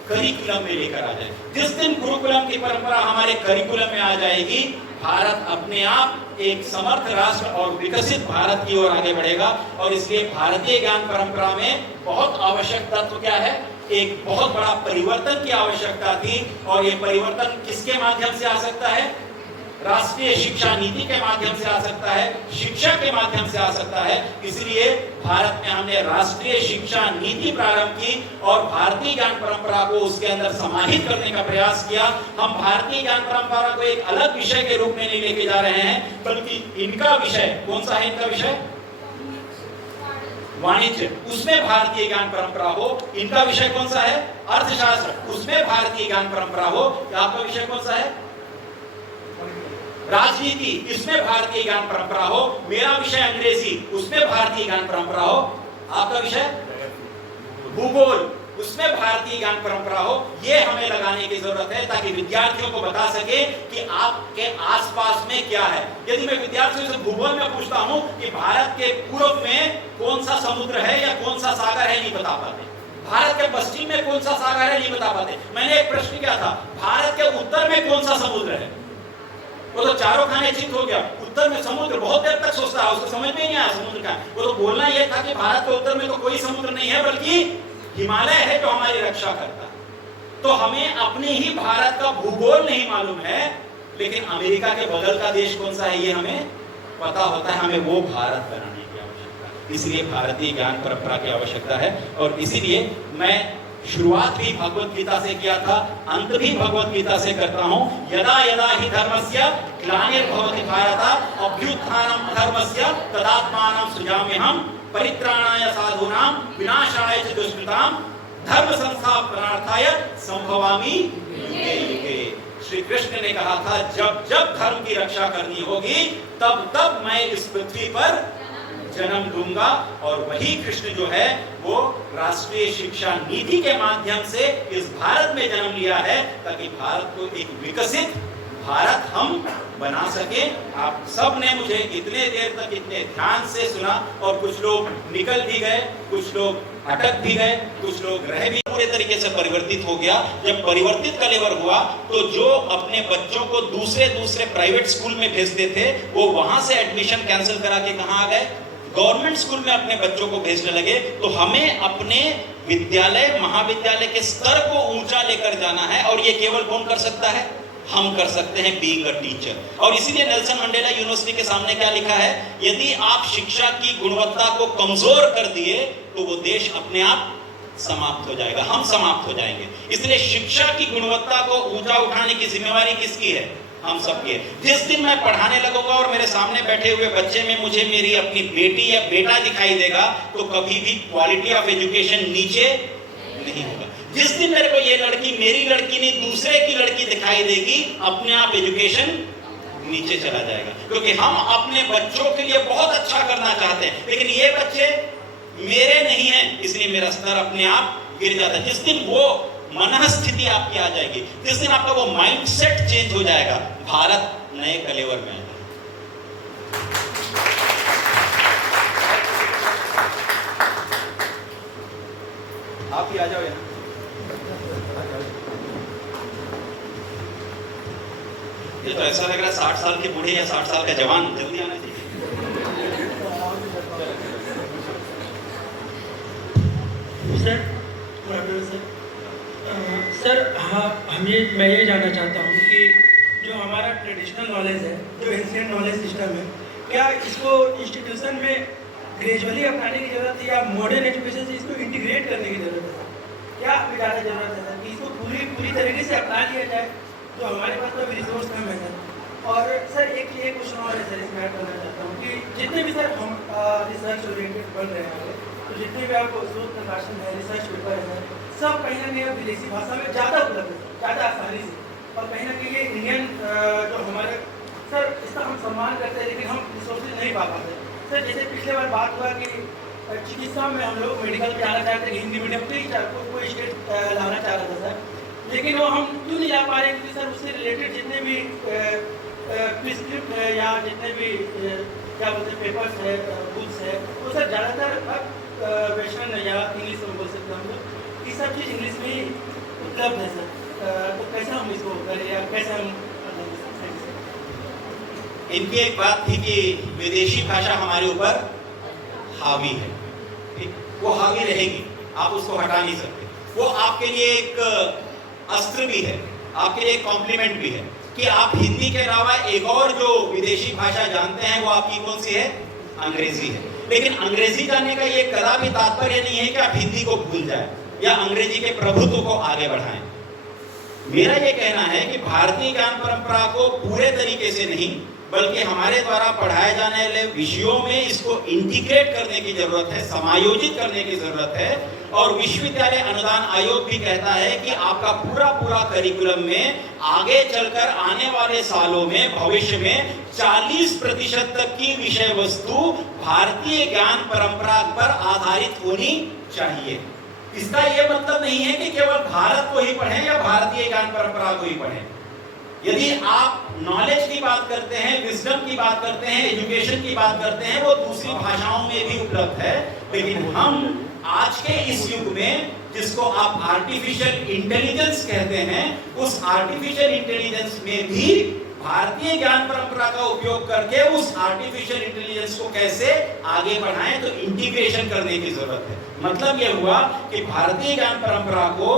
करिकुलम में लेकर आ जाए। जिस दिन गुरुकुलम की परंपरा हमारे करिकुलम में आ जाएगी, भारत अपने आप एक समर्थ राष्ट्र और विकसित भारत की ओर आगे बढ़ेगा। और इसलिए भारतीय ज्ञान परंपरा में बहुत आवश्यक तत्व क्या है? एक बहुत बड़ा परिवर्तन की आवश्यकता थी, और ये परिवर्तन किसके माध्यम से आ सकता है? राष्ट्रीय शिक्षा नीति के माध्यम से आ सकता है, शिक्षा के माध्यम से आ सकता है। इसलिए भारत में हमने राष्ट्रीय शिक्षा नीति प्रारंभ की और भारतीय ज्ञान परंपरा को उसके अंदर समाहित करने का प्रयास किया। हम भारतीय ज्ञान परंपरा को एक अलग विषय के रूप में नहीं लेके जा रहे हैं, बल्कि इनका विषय कौन सा है? इनका विषय वाणिज्य, उसमें भारतीय ज्ञान परंपरा हो। इनका विषय कौन सा है? अर्थशास्त्र, उसमें भारतीय ज्ञान परंपरा हो। आपका विषय कौन सा है? राजनीति, इसमें भारतीय ज्ञान परंपरा हो। मेरा विषय अंग्रेजी, उसमें भारतीय ज्ञान परंपरा हो। आपका विषय भूगोल, उसमें भारतीय ज्ञान परंपरा हो। ये हमें लगाने की जरूरत है ताकि विद्यार्थियों को बता सके कि आपके आसपास में क्या है। यदि मैं विद्यार्थियों से भूगोल में पूछता हूं कि भारत के पूर्व में कौन सा समुद्र है या कौन सा सागर है, नहीं बता पाते। भारत के पश्चिम में कौन सा सागर है, नहीं बता पाते। मैंने एक प्रश्न किया था, भारत के उत्तर में कौन सा समुद्र है? वो तो चारों खाने चित हो गया। उत्तर में समुद्र, बहुत देर तक सोचता है, उसको समझ में नहीं आया समुद्र का। वो तो बोलना ये था कि भारत के उत्तर में तो कोई समुद्र नहीं है, बल्कि हिमालय है जो हमारी रक्षा करता है। तो हमें अपने ही भारत का भूगोल नहीं मालूम है, लेकिन अमेरिका के बगल का देश कौन सा है ये हमें पता होता है। हमें वो भारत बनाने की आवश्यकता है। इसलिए भारतीय ज्ञान परंपरा की आवश्यकता है। और इसीलिए मैं शुरुआत भी भगवत गीता से किया था, अंत भी भगवत गीता से करता हूं। यदा यदा हि धर्मस्य ग्लानिर्भवति भारत अभ्युत्थानम् अधर्मस्य तदात्मानं सृजाम्यहम् परित्राणाय साधूनां विनाशाय च दुष्कृतां धर्म संस्थापनार्थाय संभवामि युगे युगे। श्री कृष्ण ने कहा था, जब जब धर्म की रक्षा करनी होगी, तब तब मैं इस पृथ्वी पर जन्म लूंगा। और वही कृष्ण जो है वो राष्ट्रीय शिक्षा नीति के माध्यम से इस भारत में जन्म लिया है, ताकि भारत को एक विकसित भारत हम बना सके। आप सब ने मुझे इतने देर तक इतने ध्यान से सुना, और कुछ लोग निकल भी गए, कुछ लोग अटक भी गए, कुछ लोग रह भी। पूरे तरीके से परिवर्तित हो गया। जब परिवर्तित कलेवर हुआ तो जो अपने बच्चों को दूसरे प्राइवेट स्कूल में भेजते थे, वो वहां से एडमिशन कैंसिल करा के कहां आ गए? गवर्नमेंट स्कूल में अपने बच्चों को भेजने लगे। तो हमें अपने विद्यालय महाविद्यालय के स्तर को ऊंचा लेकर जाना है, और ये केवल कौन कर सकता है? हम कर सकते हैं, बीइंग अ टीचर। और इसीलिए नेल्सन मंडेला यूनिवर्सिटी के सामने क्या लिखा है? यदि आप शिक्षा की गुणवत्ता को कमजोर कर दिए तो वो देश अपने आप समाप्त हो जाएगा, हम समाप्त हो जाएंगे। इसलिए शिक्षा की गुणवत्ता को ऊंचा उठाने की जिम्मेवारी किसकी है? हम सबकी है। जिस दिन मैं पढ़ाने लगूंगा और मेरे सामने बैठे हुए बच्चे में मुझे मेरी अपनी बेटी या बेटा दिखाई देगा, तो कभी भी क्वालिटी ऑफ एजुकेशन नीचे नहीं होगा। जिस दिन मेरे को ये लड़की मेरी लड़की नहीं दूसरे की लड़की दिखाई देगी, अपने आप एजुकेशन नीचे चला जाएगा। क्योंकि हम अपने बच्चों के लिए बहुत अच्छा करना चाहते हैं, लेकिन ये बच्चे मेरे नहीं हैं, इसलिए मेरा स्तर अपने आप गिर जाता है। जिस दिन वो मन स्थिति आपकी आ जाएगी, जिस दिन आपका वो माइंडसेट चेंज हो जाएगा, भारत नए कलेवर में आएगा। आप ही आ जाओ यहाँ। ये तो ऐसा लग रहा है 60 साल के बूढ़े या 60 साल का जवान जल्दी आना चाहिए। सर हाँ, मैं ये जानना चाहता हूँ कि जो हमारा ट्रेडिशनल नॉलेज है, जो एंशिएंट नॉलेज सिस्टम है, क्या इसको इंस्टीट्यूशन में ग्रेजुअली अपनाने की ज़रूरत है या मॉडर्न एजुकेशन से इसको इंटीग्रेट करने की ज़रूरत है? क्या ज़्यादा ज़रूरत है सर कि इसको पूरी तरीके से अपना लिया जाए? तो हमारे पास तो रिसोर्स कम है सर। और सर एक क्वेश्चन और है सर, इसमें ऐड करना चाहता हूँ कि जितने भी सर हम रिसर्च ओरिएंटेड बन रहे हैं, तो जितने भी आपको शोध प्रकाशन है, रिसर्च पेपर है सर, सब कहीं ना कहीं विदेशी भाषा में ज़्यादा उपलब्ध है, ज़्यादा आसानी से। और कहीं ना कहीं ये इंडियन जो हमारे सर, इसका हम सम्मान करते हैं, लेकिन हम रिसोर्सेज नहीं पा पाते सर। जैसे पिछले बार बात हुआ कि चिकित्सा में हम लोग मेडिकल में आना चाहते हैं, हिंदी मीडियम कोई स्टेट लाना चाह रहा था सर, लेकिन वो हम क्यों नहीं ला पा रहे? क्योंकि सर उससे रिलेटेड जितने भी प्रिस्क्रिप्ट है या जितने भी क्या बोलते हैं पेपर्स है, बुक्स है, वो सर ज़्यादातर वेस्टर्न या इंग्लिश में बोल सकते हैं हम लोग, ये सब चीज़ इंग्लिश में ही उपलब्ध है सर। तो कैसे हम इसको करें या कैसे हम इनकी एक बात थी कि विदेशी भाषा हमारे ऊपर हावी है, ठीक? वो हावी रहेगी, आप उसको हटा नहीं सकते। वो आपके लिए एक अस्त्र भी है, आपके लिए एक कॉम्प्लीमेंट भी है कि आप हिंदी के अलावा एक और जो विदेशी भाषा जानते हैं वो आपकी कौन सी है? अंग्रेजी है। लेकिन अंग्रेजी जानने का ये कदापि तात्पर्य नहीं है कि आप हिंदी को भूल जाए या अंग्रेजी के प्रभुत्व को आगे बढ़ाएं। मेरा ये कहना है कि भारतीय ज्ञान परंपरा को पूरे तरीके से नहीं बल्कि हमारे द्वारा पढ़ाए जाने वाले विषयों में इसको इंटीग्रेट करने की जरूरत है, समायोजित करने की जरूरत है। और विश्वविद्यालय अनुदान आयोग भी कहता है कि आपका पूरा करिकुलम में आगे चलकर आने वाले सालों में भविष्य में 40% तक की विषय वस्तु भारतीय ज्ञान परंपरा पर आधारित होनी चाहिए। इसका यह मतलब नहीं है कि केवल भारत को ही पढ़ें या भारतीय ज्ञान परंपरा को ही पढ़ें। यदि आप नॉलेज की बात करते हैं, विजडम की बात करते हैं, एजुकेशन की बात करते हैं, वो दूसरी भाषाओं में भी उपलब्ध है। लेकिन हम आज के इस युग में जिसको आप आर्टिफिशियल इंटेलिजेंस कहते हैं, उस आर्टिफिशियल इंटेलिजेंस में भी भारतीय ज्ञान परंपरा का उपयोग करके उस आर्टिफिशियल इंटेलिजेंस को कैसे आगे बढ़ाएं, तो इंटीग्रेशन करने की जरूरत है। मतलब यह हुआ कि भारतीय ज्ञान परंपरा को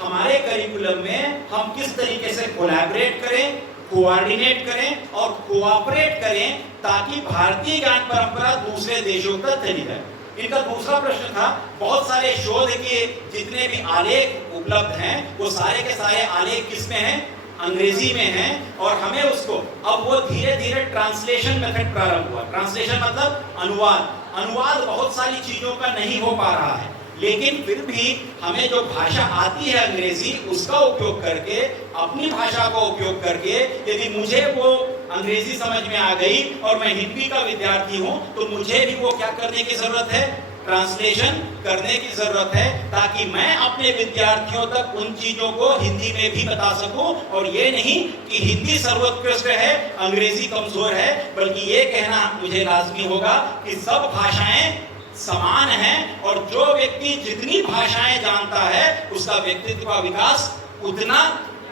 हमारे करिकुलम में हम किस तरीके से कोलैबोरेट करें, कोऑर्डिनेट करें और कोऑपरेट करें ताकि भारतीय ज्ञान परंपरा दूसरे देशों तक चली जाए। इनका दूसरा प्रश्न था, बहुत सारे शोध के जितने भी आलेख उपलब्ध हैं वो सारे के सारे आलेख किसमें हैं? अंग्रेजी में हैं। और हमें उसको अब वो धीरे धीरे ट्रांसलेशन मेथड प्रारंभ हुआ। ट्रांसलेशन मतलब अनुवाद बहुत सारी चीजों का नहीं हो पा रहा है, लेकिन फिर भी हमें जो भाषा आती है अंग्रेजी, उसका उपयोग करके, अपनी भाषा का उपयोग करके, यदि मुझे वो अंग्रेजी समझ में आ गई और मैं हिंदी का विद्यार्थी हूं, तो मुझे भी वो क्या करने की जरूरत है? ट्रांसलेशन करने की जरूरत है, ताकि मैं अपने विद्यार्थियों तक उन चीजों को हिंदी में भी बता सकूं। और ये नहीं कि हिंदी सर्वोत्कृष्ट है, अंग्रेजी कमजोर है, बल्कि ये कहना मुझे लाजमी होगा कि सब भाषाएं समान हैं और जो व्यक्ति जितनी भाषाएं जानता है उसका व्यक्तित्व का विकास उतना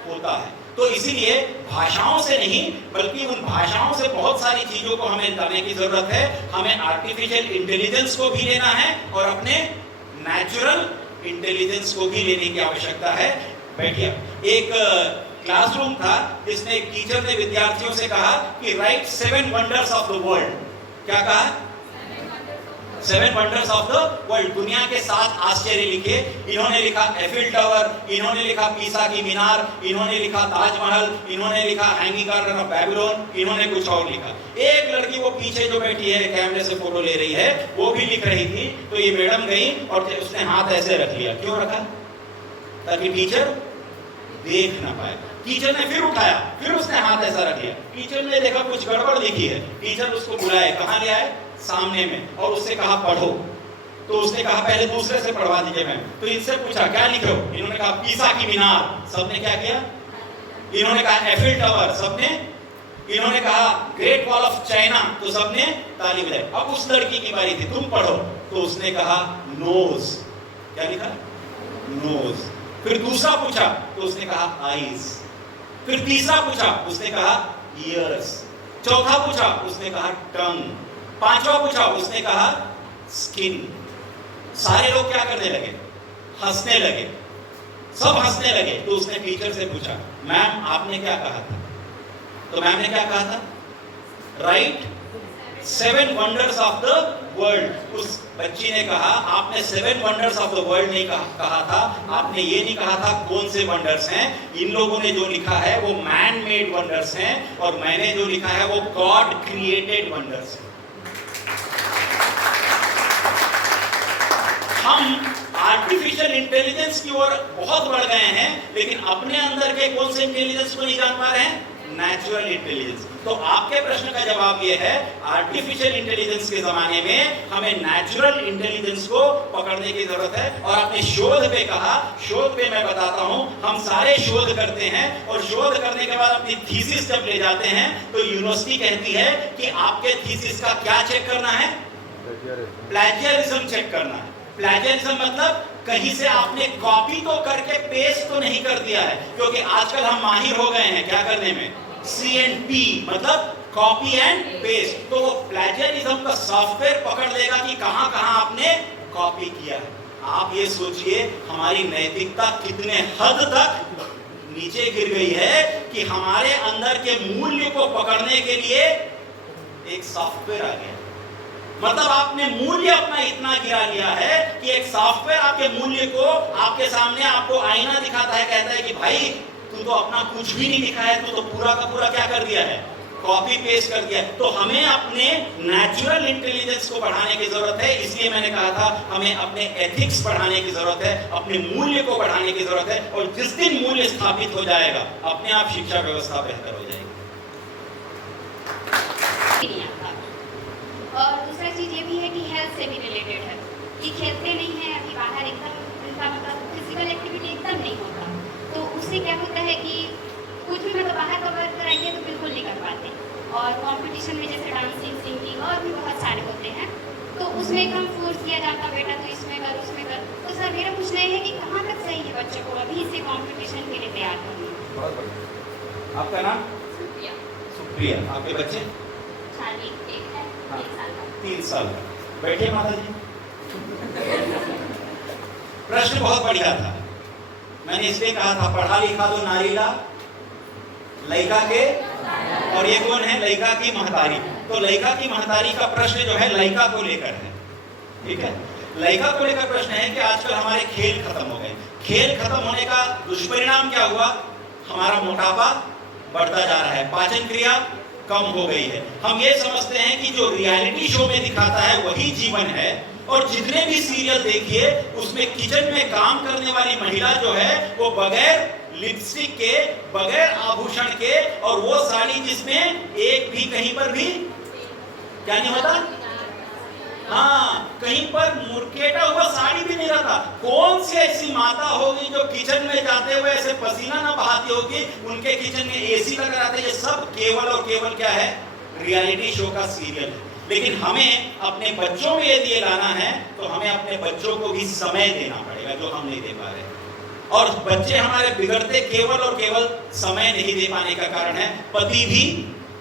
होता है। तो इसीलिए भाषाओं से नहीं बल्कि उन भाषाओं से बहुत सारी चीजों को हमें लाने की जरूरत है। हमें आर्टिफिशियल इंटेलिजेंस को भी लेना है और अपने नेचुरल इंटेलिजेंस को भी लेने की आवश्यकता है। बैठिए। एक क्लासरूम था जिसमें एक टीचर ने विद्यार्थियों से कहा कि right 7 wonders of the world. क्या कहा? 7 वंडर्स ऑफ द वर्ल्ड, दुनिया के 7 आश्चर्य लिखे। इन्होंने लिखा एफिल टावर, इन्होंने लिखा पीसा की मीनार, इन्होंने लिखा ताजमहल, इन्होंने लिखा हैंगिंग गार्डन ऑफ बेबीलोन, इन्होंने कुछ और लिखा। एक लड़की वो पीछे जो बैठी है कैमरे से फोटो ले रही है, वो भी लिख रही थी। तो ये मैडम गई और उसने हाथ ऐसे रख लिया। क्यों रखा? ताकि टीचर देख ना पाए। टीचर ने फिर उठाया, फिर उसने हाथ ऐसा रख लिया। टीचर ने देखा कुछ गड़बड़ लिखी है। टीचर उसको बुलाए, कहाँ ले आए? सामने में, और उससे कहा पढ़ो। तो उसने कहा पहले दूसरे से पढ़वा दीजिए मैम। तो इनसे पूछा क्या लिखे हो? इन्होंने कहा पीसा की मीनार। सबने क्या किया? इन्होंने कहा एफिल टावर, सबने। इन्होंने कहा ग्रेट वॉल ऑफ चाइना, तो सबने ताली बजाई। अब उस लड़की की बारी थी, तुम पढ़ो। तो उसने कहा नोज। क्या लिखा? नोज। फिर दूसरा पूछा तो उसने कहा आईज। फिर तीसरा पूछा उसने कहा ईयर्स। चौथा पूछा उसने कहा टंग। पांचवा पूछा उसने कहा स्किन। सारे लोग क्या करने लगे? हंसने लगे। सब हंसने लगे। तो उसने टीचर से पूछा मैम आपने क्या कहा था? तो मैम ने क्या कहा था? Right 7 wonders of the world. उस बच्ची ने कहा आपने 7 वंडर्स ऑफ द वर्ल्ड नहीं कहा था, आपने ये नहीं कहा था कौन से वंडर्स हैं। इन लोगों ने जो लिखा है वो मैन मेड वंडर्स हैं और मैंने जो लिखा है वो गॉड क्रिएटेड वंडर्स हैं। हम आर्टिफिशियल इंटेलिजेंस की ओर बहुत बढ़ गए हैं, लेकिन अपने अंदर के कौन से इंटेलिजेंस को नहीं जान पा रहे हैं? Natural intelligence. तो आपके प्रश्न का जवाब ये है, आर्टिफिशियल इंटेलिजेंस के जमाने में हमें नेचुरल इंटेलिजेंस को पकड़ने की जरूरत है। और अपने शोध पे कहा, शोध पे मैं बताता हूं, हम सारे शोध करते हैं और शोध करने के बाद अपनी थीसिस जब ले जाते हैं तो यूनिवर्सिटी कहती है कि आपके थीसिस का क्या चेक करना है? प्लेजियरिज्म चेक करना है। प्लेजियरिज्म मतलब कहीं से आपने कॉपी तो करके पेस्ट तो नहीं कर दिया है, क्योंकि आजकल हम माहिर हो गए हैं क्या करने में, CNP मतलब कॉपी एंड पेस्ट। तो वो प्लेजियरिज्म का सॉफ्टवेयर पकड़ लेगा कि कहां कहां आपने कॉपी किया है। आप ये सोचिए हमारी नैतिकता कितने हद तक नीचे गिर गई है कि हमारे अंदर के मूल्य को पकड़ने के लिए एक सॉफ्टवेयर आ गया। मतलब आपने मूल्य अपना इतना गिरा लिया है कि एक सॉफ्टवेयर आपके मूल्य को आपके सामने आपको आईना दिखाता है, कहता है कि भाई तू तो अपना कुछ भी नहीं दिखा है, तू तो पूरा का पूरा क्या कर दिया है, कॉपी पेस्ट कर दिया। तो हमें अपने नेचुरल इंटेलिजेंस को बढ़ाने की जरूरत है। इसलिए मैंने कहा था हमें अपने एथिक्स बढ़ाने की जरूरत है, अपने मूल्य को बढ़ाने की जरूरत है। और जिस दिन मूल्य स्थापित हो जाएगा अपने आप शिक्षा व्यवस्था बेहतर हो जाएगी। और दूसरा चीज ये भी है कि हेल्थ से भी रिलेटेड है कि खेलते नहीं है अभी बाहर, एकदम उनका मतलब फिजिकल एक्टिविटी एकदम नहीं होता, तो उससे क्या होता है कि कुछ भी मतलब बाहर का वर्क कराएंगे तो बिल्कुल नहीं कर पाते। और कंपटीशन में जैसे डांसिंग, सिंगिंग और भी बहुत सारे होते हैं, तो उसमें एकदम फोर्स किया जाता, बेटा तो इसमें कर उसमें कर। तो सर मेरा पूछना है कि कहाँ तक सही है बच्चों को अभी से कॉम्पिटिशन के लिए तैयार करना। आपका नाम? सुप्रिया। सुप्रिया। आपके बच्चे? शादी एक है, 3 साल का। 3 साल का। बैठिए माता जी। प्रश्न बहुत बढ़िया था। मैंने इसलिए कहा था पढ़ा लिखा तो नारीला लड़का के, और ये कौन है, लड़का की महतारी। तो लड़का की महतारी का प्रश्न जो है लड़का को लेकर है, ठीक है। लड़का को लेकर प्रश्न है कि आजकल हमारे खेल खत्म हो गए। खेल खत्म होने का दुष्परिणाम क्या हुआ? हमारा मोटापा बढ़ता जा रहा है, पाचन क्रिया कम हो गई है। हम ये समझते हैं कि जो रियलिटी शो में दिखाता है वही जीवन है। और जितने भी सीरियल देखिए उसमें किचन में काम करने वाली महिला जो है वो बगैर लिपस्टिक के, बगैर आभूषण के, और वो साड़ी जिसमें एक भी कहीं पर भी क्या नहीं होता, हाँ, कहीं पर मुरकेटा हुआ साड़ी भी नहीं रहता। कौन सी ऐसी माता होगी जो किचन में जाते हुए ऐसे पसीना ना बहाती होगी, उनके किचन में एसी लगा रहता है। ये सब केवल और केवल क्या है, रियलिटी शो का सीरियल है। लेकिन हमें अपने बच्चों में यदि ये लाना है तो हमें अपने बच्चों को भी समय देना पड़ेगा, जो हम नहीं दे पा रहे। और बच्चे हमारे बिगड़ते केवल और केवल समय नहीं दे पाने का कारण है। पति भी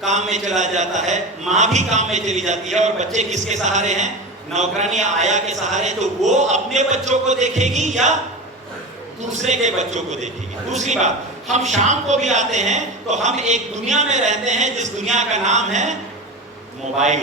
काम में चला जाता है, माँ भी काम में चली जाती है, और बच्चे किसके सहारे हैं, नौकरानी आया के सहारे। तो वो अपने बच्चों को देखेगी या दूसरे के बच्चों को देखेगी। दूसरी बात, हम शाम को भी आते हैं तो हम एक दुनिया में रहते हैं जिस दुनिया का नाम है मोबाइल।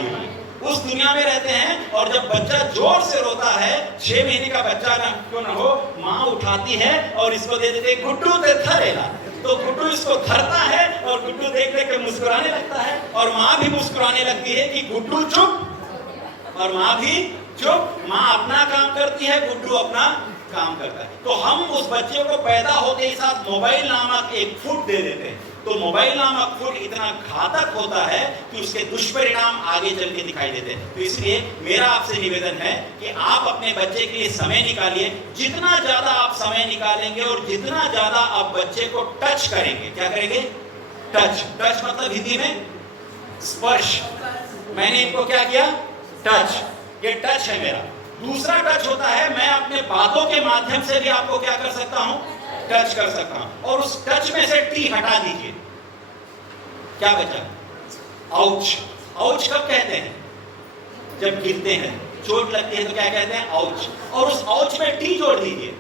उस दुनिया में रहते हैं, और जब बच्चा जोर से रोता है, 6 महीने का बच्चा ना क्यों ना हो, माँ उठाती है और इसको दे देते, गुड्डू ते धरेला। तो गुड्डू इसको धरता है और गुड्डू देख देख के मुस्कुराने लगता है, और माँ भी मुस्कुराने लगती है कि गुड्डू चुप, और माँ भी चुप। माँ अपना काम करती है, गुड्डू अपना काम करता है। तो हम उस बच्चे को पैदा होते ही साथ मोबाइल नामक एक फूड दे देते हैं। तो मोबाइल नामक फूड इतना घातक होता है कि उसके दुष्परिणाम आगे चल के दिखाई देते हैं। तो इसलिए मेरा आपसे निवेदन है कि आप अपने बच्चे के लिए समय निकालिए। जितना ज्यादा आप समय निकालेंगे और जितना ज्यादा आप बच्चे को टच करेंगे, क्या करेंगे, टच। टच मतलब हिंदी में स्पर्श। मैंने इनको क्या किया, टच। ये टच है मेरा। दूसरा टच होता है, मैं अपने बातों के माध्यम से भी आपको क्या कर सकता हूं, टच कर सकता हूं। और उस टच में से टी हटा दीजिए, क्या बचा, आउच। आउच कब कहते हैं, जब गिरते हैं, चोट लगती है तो क्या कहते हैं, आउच। और उस आउच में टी जोड़ दीजिए,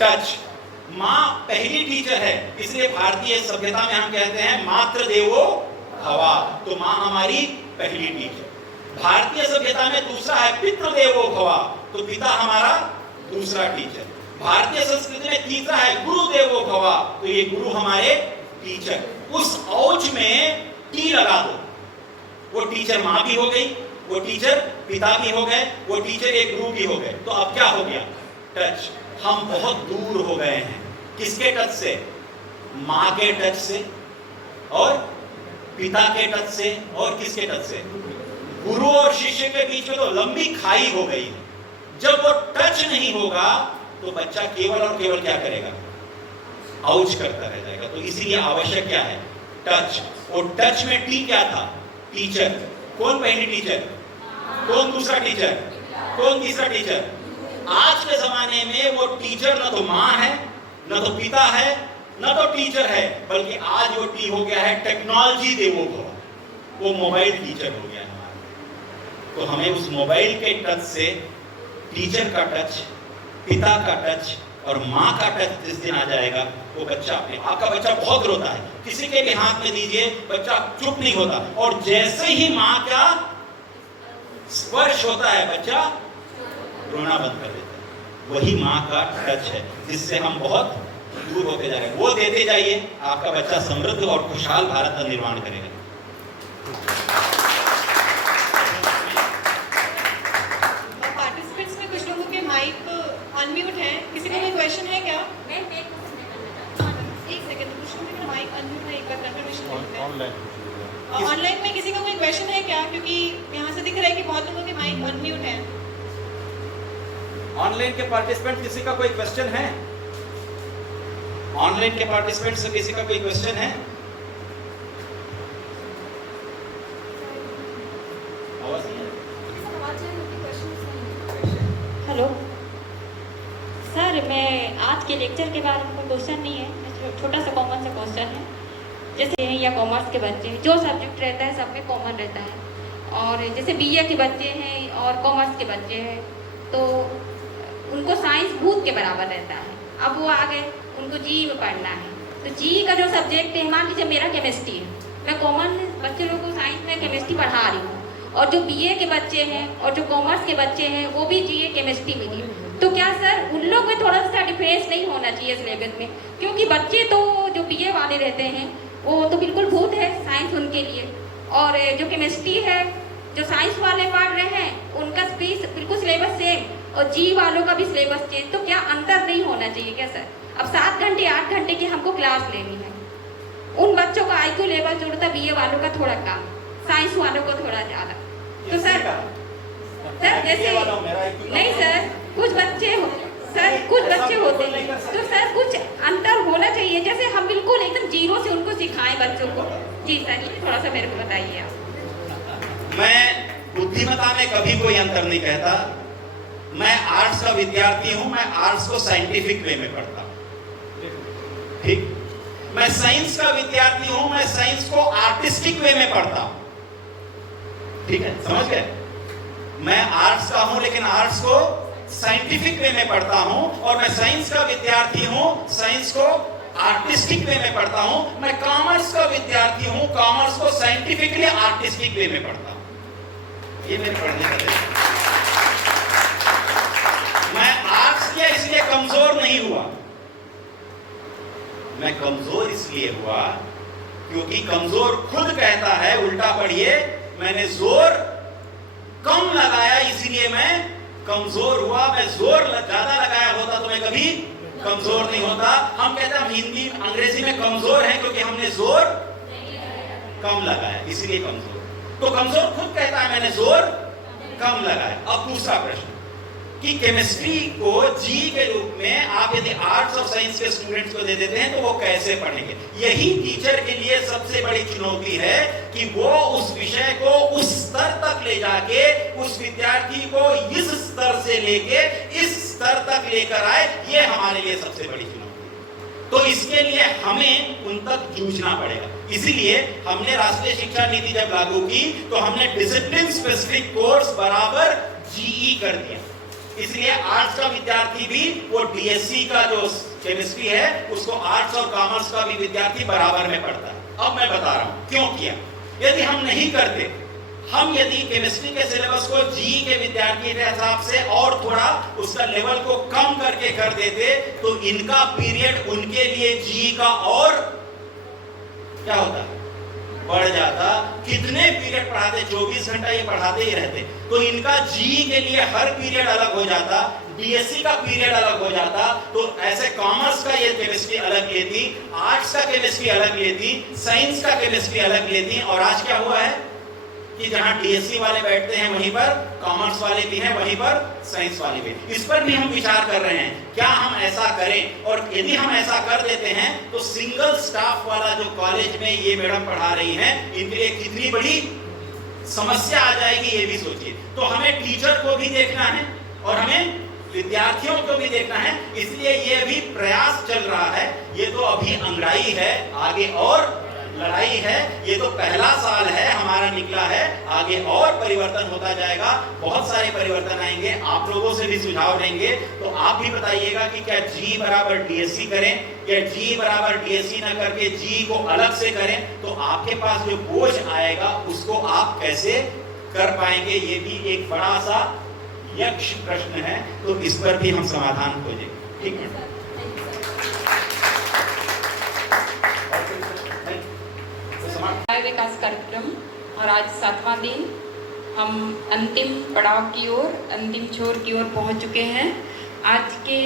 टच। माँ पहली टीचर है, इसलिए भारतीय सभ्यता में हम कहते हैं मातृ देवो भवा। तो माँ हमारी पहली टीचर। भारतीय सभ्यता में दूसरा है पितृदेवो भवा, तो पिता हमारा दूसरा टीचर। भारतीय संस्कृति में तीसरा है गुरुदेवो भवा, तो ये गुरु हमारे टीचर। उस औच में टी लगा दो, वो टीचर माँ भी हो गई, वो टीचर पिता भी हो गए, वो टीचर एक गुरु भी हो गए। तो अब क्या हो गया, टच। हम बहुत दूर हो गए हैं, किसके टच से, माँ के टच से, और पिता के टच से और किसके टच से? गुरु और शिष्य के बीच में तो लंबी खाई हो गई। जब वो टच नहीं होगा तो बच्चा केवल और केवल क्या करेगा? आउच करता रह जाएगा। तो इसीलिए आवश्यक क्या है? टच। और टच में टी क्या था? टीचर। कौन पहली टीचर? कौन दूसरा टीचर? कौन तीसरा टीचर? आज के जमाने में वो टीचर न तो माँ है, न तो पिता है, न तो टीचर है, बल्कि आज वो टी हो गया है टेक्नोलॉजी देवो भव। वो मोबाइल टीचर हो गया है हमारा। तो हमें उस मोबाइल के टच से टीचर का टच, पिता का टच और माँ का टच जिस दिन आ जाएगा, वो बच्चा अपने आपका बच्चा बहुत रोता है, किसी के भी हाथ में दीजिए बच्चा चुप नहीं होता, और जैसे ही माँ का स्पर्श होता है बच्चा रोना बंद कर देता है। वही माँ का टच है जिससे हम बहुत दूर होते जा रहे हैं। वो देते जाइए, आपका बच्चा समृद्ध और खुशहाल भारत का निर्माण करेगा। पार्टिसिपेंट्स में कुछ लोगों के माइक अनम्यूट है, किसी को कोई क्वेश्चन है क्या? एक सेकंड, कुछ लोगों का माइक अनम्यूट है, एक बार कंफर्मेशन ऑनलाइन में किसी का कोई क्वेश्चन है क्या? क्योंकि यहाँ से दिख रहा है कि बहुत लोगों के माइक अनम्यूट है। ऑनलाइन के पार्टिसिपेंट किसी का कोई क्वेश्चन है? ऑनलाइन के पार्टिसिपेंट से किसी का कोई क्वेश्चन है? आवाज नहीं है। हेलो सर, मैं आज के लेक्चर के बारे में कोई क्वेश्चन नहीं है, छोटा सा कॉमन सा क्वेश्चन है। जैसे या कॉमर्स के बच्चे जो सब्जेक्ट रहता है सब में कॉमन रहता है, और जैसे बीए के बच्चे हैं और कॉमर्स के बच्चे हैं तो उनको साइंस भूत के बराबर रहता है। अब वो आ गए, उनको जीई में पढ़ना है, तो जीई का जो सब्जेक्ट है, मान लीजिए मेरा केमिस्ट्री है, मैं कॉमन बच्चे लोगों को साइंस में केमिस्ट्री पढ़ा रही हूँ, और जो बीए के बच्चे हैं और जो कॉमर्स के बच्चे हैं वो भी जीए केमिस्ट्री में ही, तो क्या सर उन लोग में थोड़ा सा डिफरेंस नहीं होना चाहिए सिलेबस में? क्योंकि बच्चे तो जो बीए वाले रहते हैं वो तो बिल्कुल भूत है साइंस उनके लिए, और जो केमिस्ट्री है जो साइंस वाले पढ़ रहे हैं उनका बिल्कुल सिलेबस सेम, और जी वालों का भी सिलेबस चेंज, तो क्या अंतर नहीं होना चाहिए क्या सर? अब 7 घंटे 8 घंटे की हमको क्लास लेनी है, उन बच्चों का आईक्यू लेवल जो होता है बीए वालों का थोड़ा कम, साइंस वालों को थोड़ा ज़्यादा। तो सर जैसे नहीं सर, कुछ बच्चे होते हैं, तो सर कुछ अंतर होना चाहिए, जैसे हम बिल्कुल एकदम जीरो से उनको सिखाएं बच्चों को। जी सर, ये थोड़ा सा मेरे को बताइए आप। मैं बुद्धिमत्ता में कभी कोई अंतर नहीं कहता। मैं आर्ट्स का विद्यार्थी हूं, मैं आर्ट्स को साइंटिफिक वे में पढ़ता हूं, ठीक। मैं साइंस का विद्यार्थी हूं, मैं साइंस को आर्टिस्टिक वे में पढ़ता हूं, ठीक है, समझ गए? मैं आर्ट्स का हूं लेकिन आर्ट्स को साइंटिफिक वे में पढ़ता हूं, और मैं साइंस का विद्यार्थी हूं, साइंस को आर्टिस्टिक वे में पढ़ता हूं। मैं कॉमर्स का विद्यार्थी हूं, कॉमर्स को साइंटिफिकली आर्टिस्टिक वे में पढ़ता हूं। ये मेरे पढ़ने का तरीका। मैं आर्ट्स किया इसलिए कमजोर नहीं हुआ, मैं कमजोर इसलिए हुआ क्योंकि कमजोर खुद कहता है, उल्टा पढ़िए, मैंने जोर कम लगाया इसलिए मैं कमजोर हुआ। मैं जोर ज्यादा लगाया होता तो मैं कभी कमजोर नहीं होता। हम कहते हैं हम हिंदी अंग्रेजी में कमजोर हैं क्योंकि हमने जोर कम लगाया, इसलिए कमजोर। तो कमजोर खुद कहता है मैंने जोर कम लगाया। अब दूसरा प्रश्न कि केमिस्ट्री को जी के रूप में आप यदि आर्ट्स और साइंस के स्टूडेंट्स को दे देते हैं तो वो कैसे पढ़ेंगे? यही टीचर के लिए सबसे बड़ी चुनौती है कि वो उस विषय को उस स्तर तक ले जाके उस विद्यार्थी को इस स्तर से लेके इस स्तर तक लेकर आए। ये हमारे लिए सबसे बड़ी चुनौती है। तो इसके लिए हमें उन तक जूझना पड़ेगा। इसीलिए हमने राष्ट्रीय शिक्षा नीति जब लागू की तो हमने डिसिप्लिन स्पेसिफिक कोर्स बराबर जीई कर दिया। इसलिए आर्ट्स का विद्यार्थी भी वो डीएससी का जो केमिस्ट्री है उसको आर्ट्स और कॉमर्स का भी विद्यार्थी बराबर में पढ़ता है। अब मैं बता रहा हूं क्यों किया। यदि हम नहीं करते, हम यदि केमिस्ट्री के सिलेबस को जीई के विद्यार्थी के हिसाब से और थोड़ा उसका लेवल को कम करके कर देते तो इनका पीरियड उनके लिए जीई का और क्या होता, बढ़ जाता। कितने पीरियड पढ़ाते, 24 घंटा ये पढ़ाते ही रहते, तो इनका जीई के लिए हर पीरियड अलग हो जाता। बीएससी का पीरियड अलग हो जाता, तो ऐसे कॉमर्स का ये केमिस्ट्री अलग लेती, आर्ट्स का केमिस्ट्री अलग लेती, साइंस का केमिस्ट्री अलग लेती। और आज क्या हुआ है कि जहां डीएससी वाले बैठते हैं वहीं पर कॉमर्स वाले भी हैं, वहीं पर साइंस वाले भी। इस पर भी हम विचार कर रहे हैं क्या हम ऐसा करें, और यदि हम ऐसा कर देते हैं तो सिंगल स्टाफ वाला जो कॉलेज में ये मैडम पढ़ा रही हैं, इनके लिए कितनी बड़ी समस्या आ जाएगी, ये भी सोचिए। तो हमें टीचर को भी देखना है और हमें विद्यार्थियों को भी देखना है, इसलिए ये अभी प्रयास चल रहा है। ये तो अभी अंगड़ाई है, आगे और लड़ाई है। ये तो पहला साल है हमारा निकला है, आगे और परिवर्तन होता जाएगा, बहुत सारे परिवर्तन आएंगे। आप लोगों से भी सुझाव लेंगे, तो आप भी बताइएगा कि क्या जी बराबर डीएससी करें, या जी बराबर डीएससी ना करके जी को अलग से करें, तो आपके पास जो बोझ आएगा उसको आप कैसे कर पाएंगे, ये भी एक बड़ा सा यक्ष प्रश्न है। तो इस पर भी हम समाधान खोजेंगे, ठीक है। विकास कार्यक्रम, और आज 7वां दिन हम अंतिम पड़ाव की ओर, अंतिम छोर की ओर पहुंच चुके हैं। आज के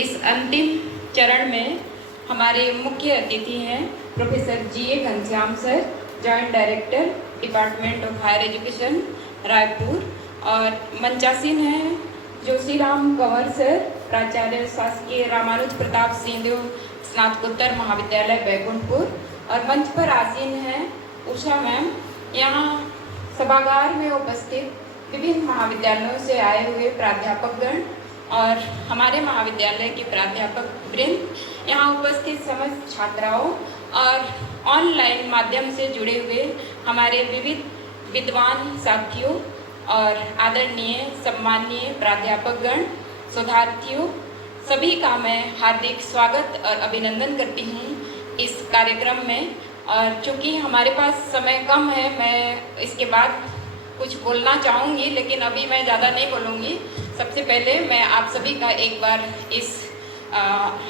इस अंतिम चरण में हमारे मुख्य अतिथि हैं professor G A. Ghanshyam sir, joint director department of higher education Raipur, और मंचासीन हैं जोशीराम कंवर सर, प्राचार्य शासकीय रामानुज प्रताप सिंहदेव स्नातकोत्तर महाविद्यालय बैकुंठपुर, और मंच पर आसीन हैं उषा मैम। यहाँ सभागार में उपस्थित विभिन्न महाविद्यालयों से आए हुए प्राध्यापकगण और हमारे महाविद्यालय के प्राध्यापक वृंद, यहाँ उपस्थित समस्त छात्राओं और ऑनलाइन माध्यम से जुड़े हुए हमारे विविध विद्वान साथियों और आदरणीय सम्माननीय प्राध्यापकगण, शोधार्थियों, सभी का मैं हार्दिक स्वागत और अभिनंदन करती हूँ इस कार्यक्रम में। और चूँकि हमारे पास समय कम है, मैं इसके बाद कुछ बोलना चाहूँगी, लेकिन अभी मैं ज़्यादा नहीं बोलूँगी। सबसे पहले मैं आप सभी का एक बार इस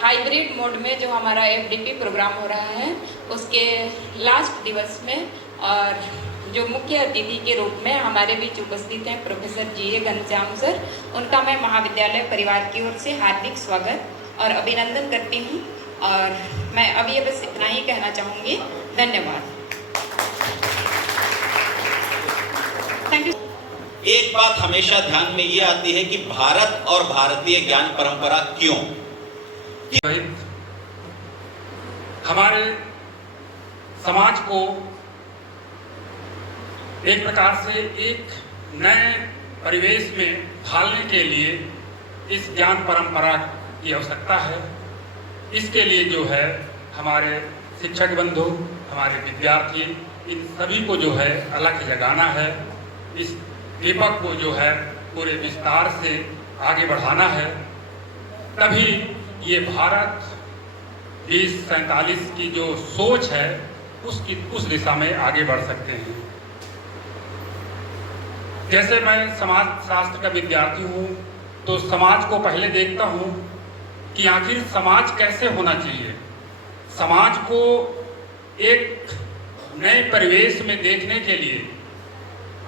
हाइब्रिड मोड में जो हमारा एफडीपी प्रोग्राम हो रहा है उसके लास्ट दिवस में, और जो मुख्य अतिथि के रूप में हमारे बीच उपस्थित हैं प्रोफेसर जी.ए. घनश्याम सर, उनका मैं महाविद्यालय परिवार की ओर से हार्दिक स्वागत और अभिनंदन करती हूँ। और मैं अभी बस इतना ही कहना चाहूँगी। धन्यवाद। Thank you. एक बात हमेशा ध्यान में ये आती है कि भारत और भारतीय ज्ञान परंपरा क्यों, हमारे समाज को एक प्रकार से एक नए परिवेश में ढालने के लिए इस ज्ञान परंपरा की आवश्यकता है। इसके लिए जो है हमारे शिक्षक बंधु, हमारे विद्यार्थी, इन सभी को जो है अलग जगाना है। इस दीपक को जो है पूरे विस्तार से आगे बढ़ाना है, तभी ये भारत 2047 की जो सोच है उस दिशा में आगे बढ़ सकते हैं। जैसे मैं समाज शास्त्र का विद्यार्थी हूँ, तो समाज को पहले देखता हूँ कि आखिर समाज कैसे होना चाहिए। समाज को एक नए परिवेश में देखने के लिए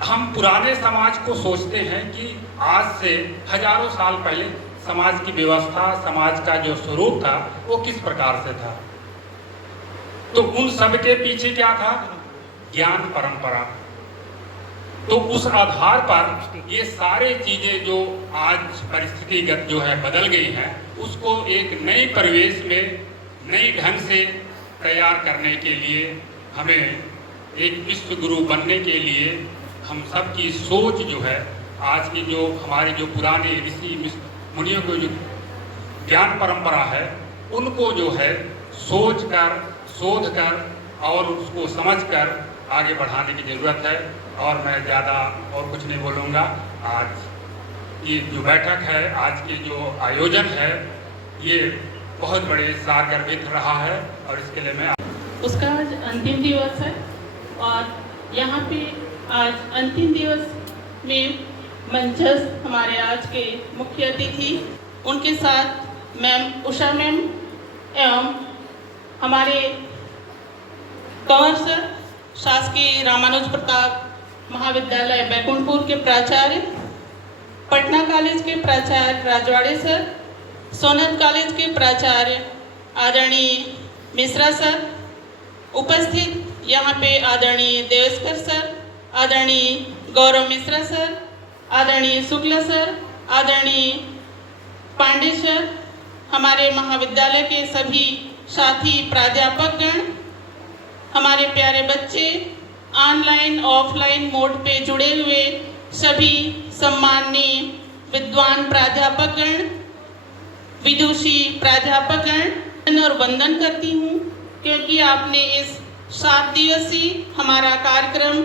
हम पुराने समाज को सोचते हैं कि आज से हजारों साल पहले समाज की व्यवस्था, समाज का जो स्वरूप था वो किस प्रकार से था। तो उन सब के पीछे क्या था? ज्ञान परंपरा। तो उस आधार पर ये सारे चीजें जो आज परिस्थितिगत जो है बदल गई हैं, उसको एक नई परिवेश में नई ढंग से तैयार करने के लिए, हमें एक विश्व गुरु बनने के लिए हम सब की सोच जो है, आज की जो हमारे जो पुराने ऋषि मुनियों को जो ज्ञान परंपरा है, उनको जो है सोच कर, शोध कर और उसको समझ कर आगे बढ़ाने की ज़रूरत है। और मैं ज़्यादा और कुछ नहीं बोलूँगा। आज ये जो बैठक है, आज के जो आयोजन है, ये बहुत बड़े सागर्भित रहा है और इसके लिए मैं उसका आज अंतिम दिवस है। और यहाँ पे आज अंतिम दिवस में मंचस्थ हमारे आज के मुख्य अतिथि, उनके साथ मैम उषा मैम एवं हमारे कंवर सर, शासकीय रामानुज प्रताप महाविद्यालय बैकुंठपुर के प्राचार्य, पटना कॉलेज के प्राचार्य राजवाड़े सर, सोनत कॉलेज के प्राचार्य आदरणीय मिश्रा सर, उपस्थित यहाँ पे आदरणीय देवेस्कर सर, आदरणीय गौरव मिश्रा सर, आदरणीय शुक्ला सर, आदरणीय पांडे सर, हमारे महाविद्यालय के सभी साथी प्राध्यापकगण, हमारे प्यारे बच्चे, ऑनलाइन ऑफलाइन मोड पे जुड़े हुए सभी सम्माननीय विद्वान प्राध्यापकगण, विदुषी प्राध्यापकगण और वंदन करती हूँ, क्योंकि आपने इस 7 दिवसीय हमारा कार्यक्रम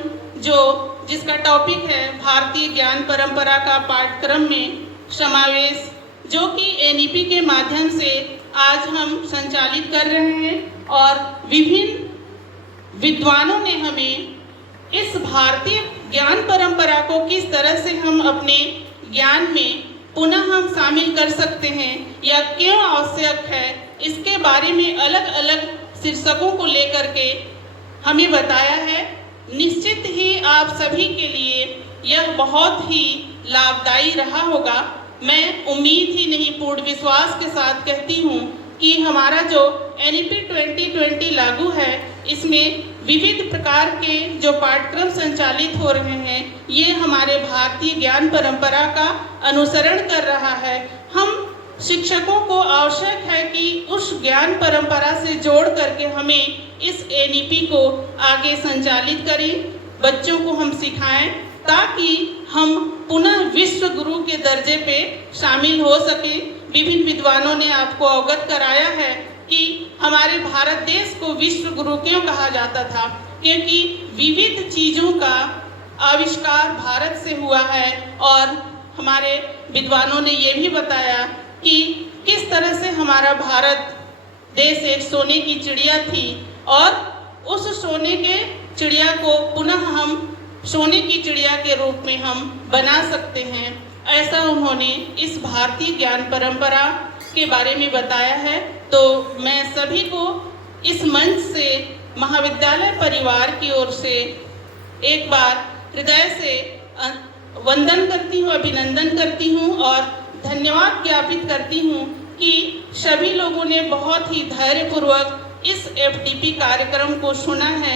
जिसका टॉपिक है भारतीय ज्ञान परंपरा का पाठ्यक्रम में समावेश, जो कि एनईपी के माध्यम से आज हम संचालित कर रहे हैं और विभिन्न विद्वानों ने हमें इस भारतीय ज्ञान परंपरा को किस तरह से हम अपने ज्ञान में पुनः हम शामिल कर सकते हैं या क्यों आवश्यक है, इसके बारे में अलग अलग शीर्षकों को लेकर के हमें बताया है। निश्चित ही आप सभी के लिए यह बहुत ही लाभदायी रहा होगा। मैं उम्मीद ही नहीं पूर्ण विश्वास के साथ कहती हूँ कि हमारा जो एनईपी 2020 लागू है, इसमें विविध प्रकार के जो पाठ्यक्रम संचालित हो रहे हैं, ये हमारे भारतीय ज्ञान परंपरा का अनुसरण कर रहा है। हम शिक्षकों को आवश्यक है कि उस ज्ञान परंपरा से जोड़ करके हमें इस एनईपी को आगे संचालित करें, बच्चों को हम सिखाएं, ताकि हम पुनः विश्व गुरु के दर्जे पे शामिल हो सकें। विभिन्न विद्वानों ने आपको अवगत कराया है कि हमारे भारत देश को विश्व गुरु क्यों कहा जाता था, क्योंकि विविध चीज़ों का आविष्कार भारत से हुआ है। और हमारे विद्वानों ने ये भी बताया कि किस तरह से हमारा भारत देश एक सोने की चिड़िया थी और उस सोने के चिड़िया को पुनः हम सोने की चिड़िया के रूप में हम बना सकते हैं। ऐसा उन्होंने इस भारतीय ज्ञान परंपरा के बारे में बताया है। तो मैं सभी को इस मंच से महाविद्यालय परिवार की ओर से एक बार हृदय से वंदन करती हूँ, अभिनंदन करती हूँ और धन्यवाद ज्ञापित करती हूँ कि सभी लोगों ने बहुत ही धैर्यपूर्वक इस एफडीपी कार्यक्रम को सुना है।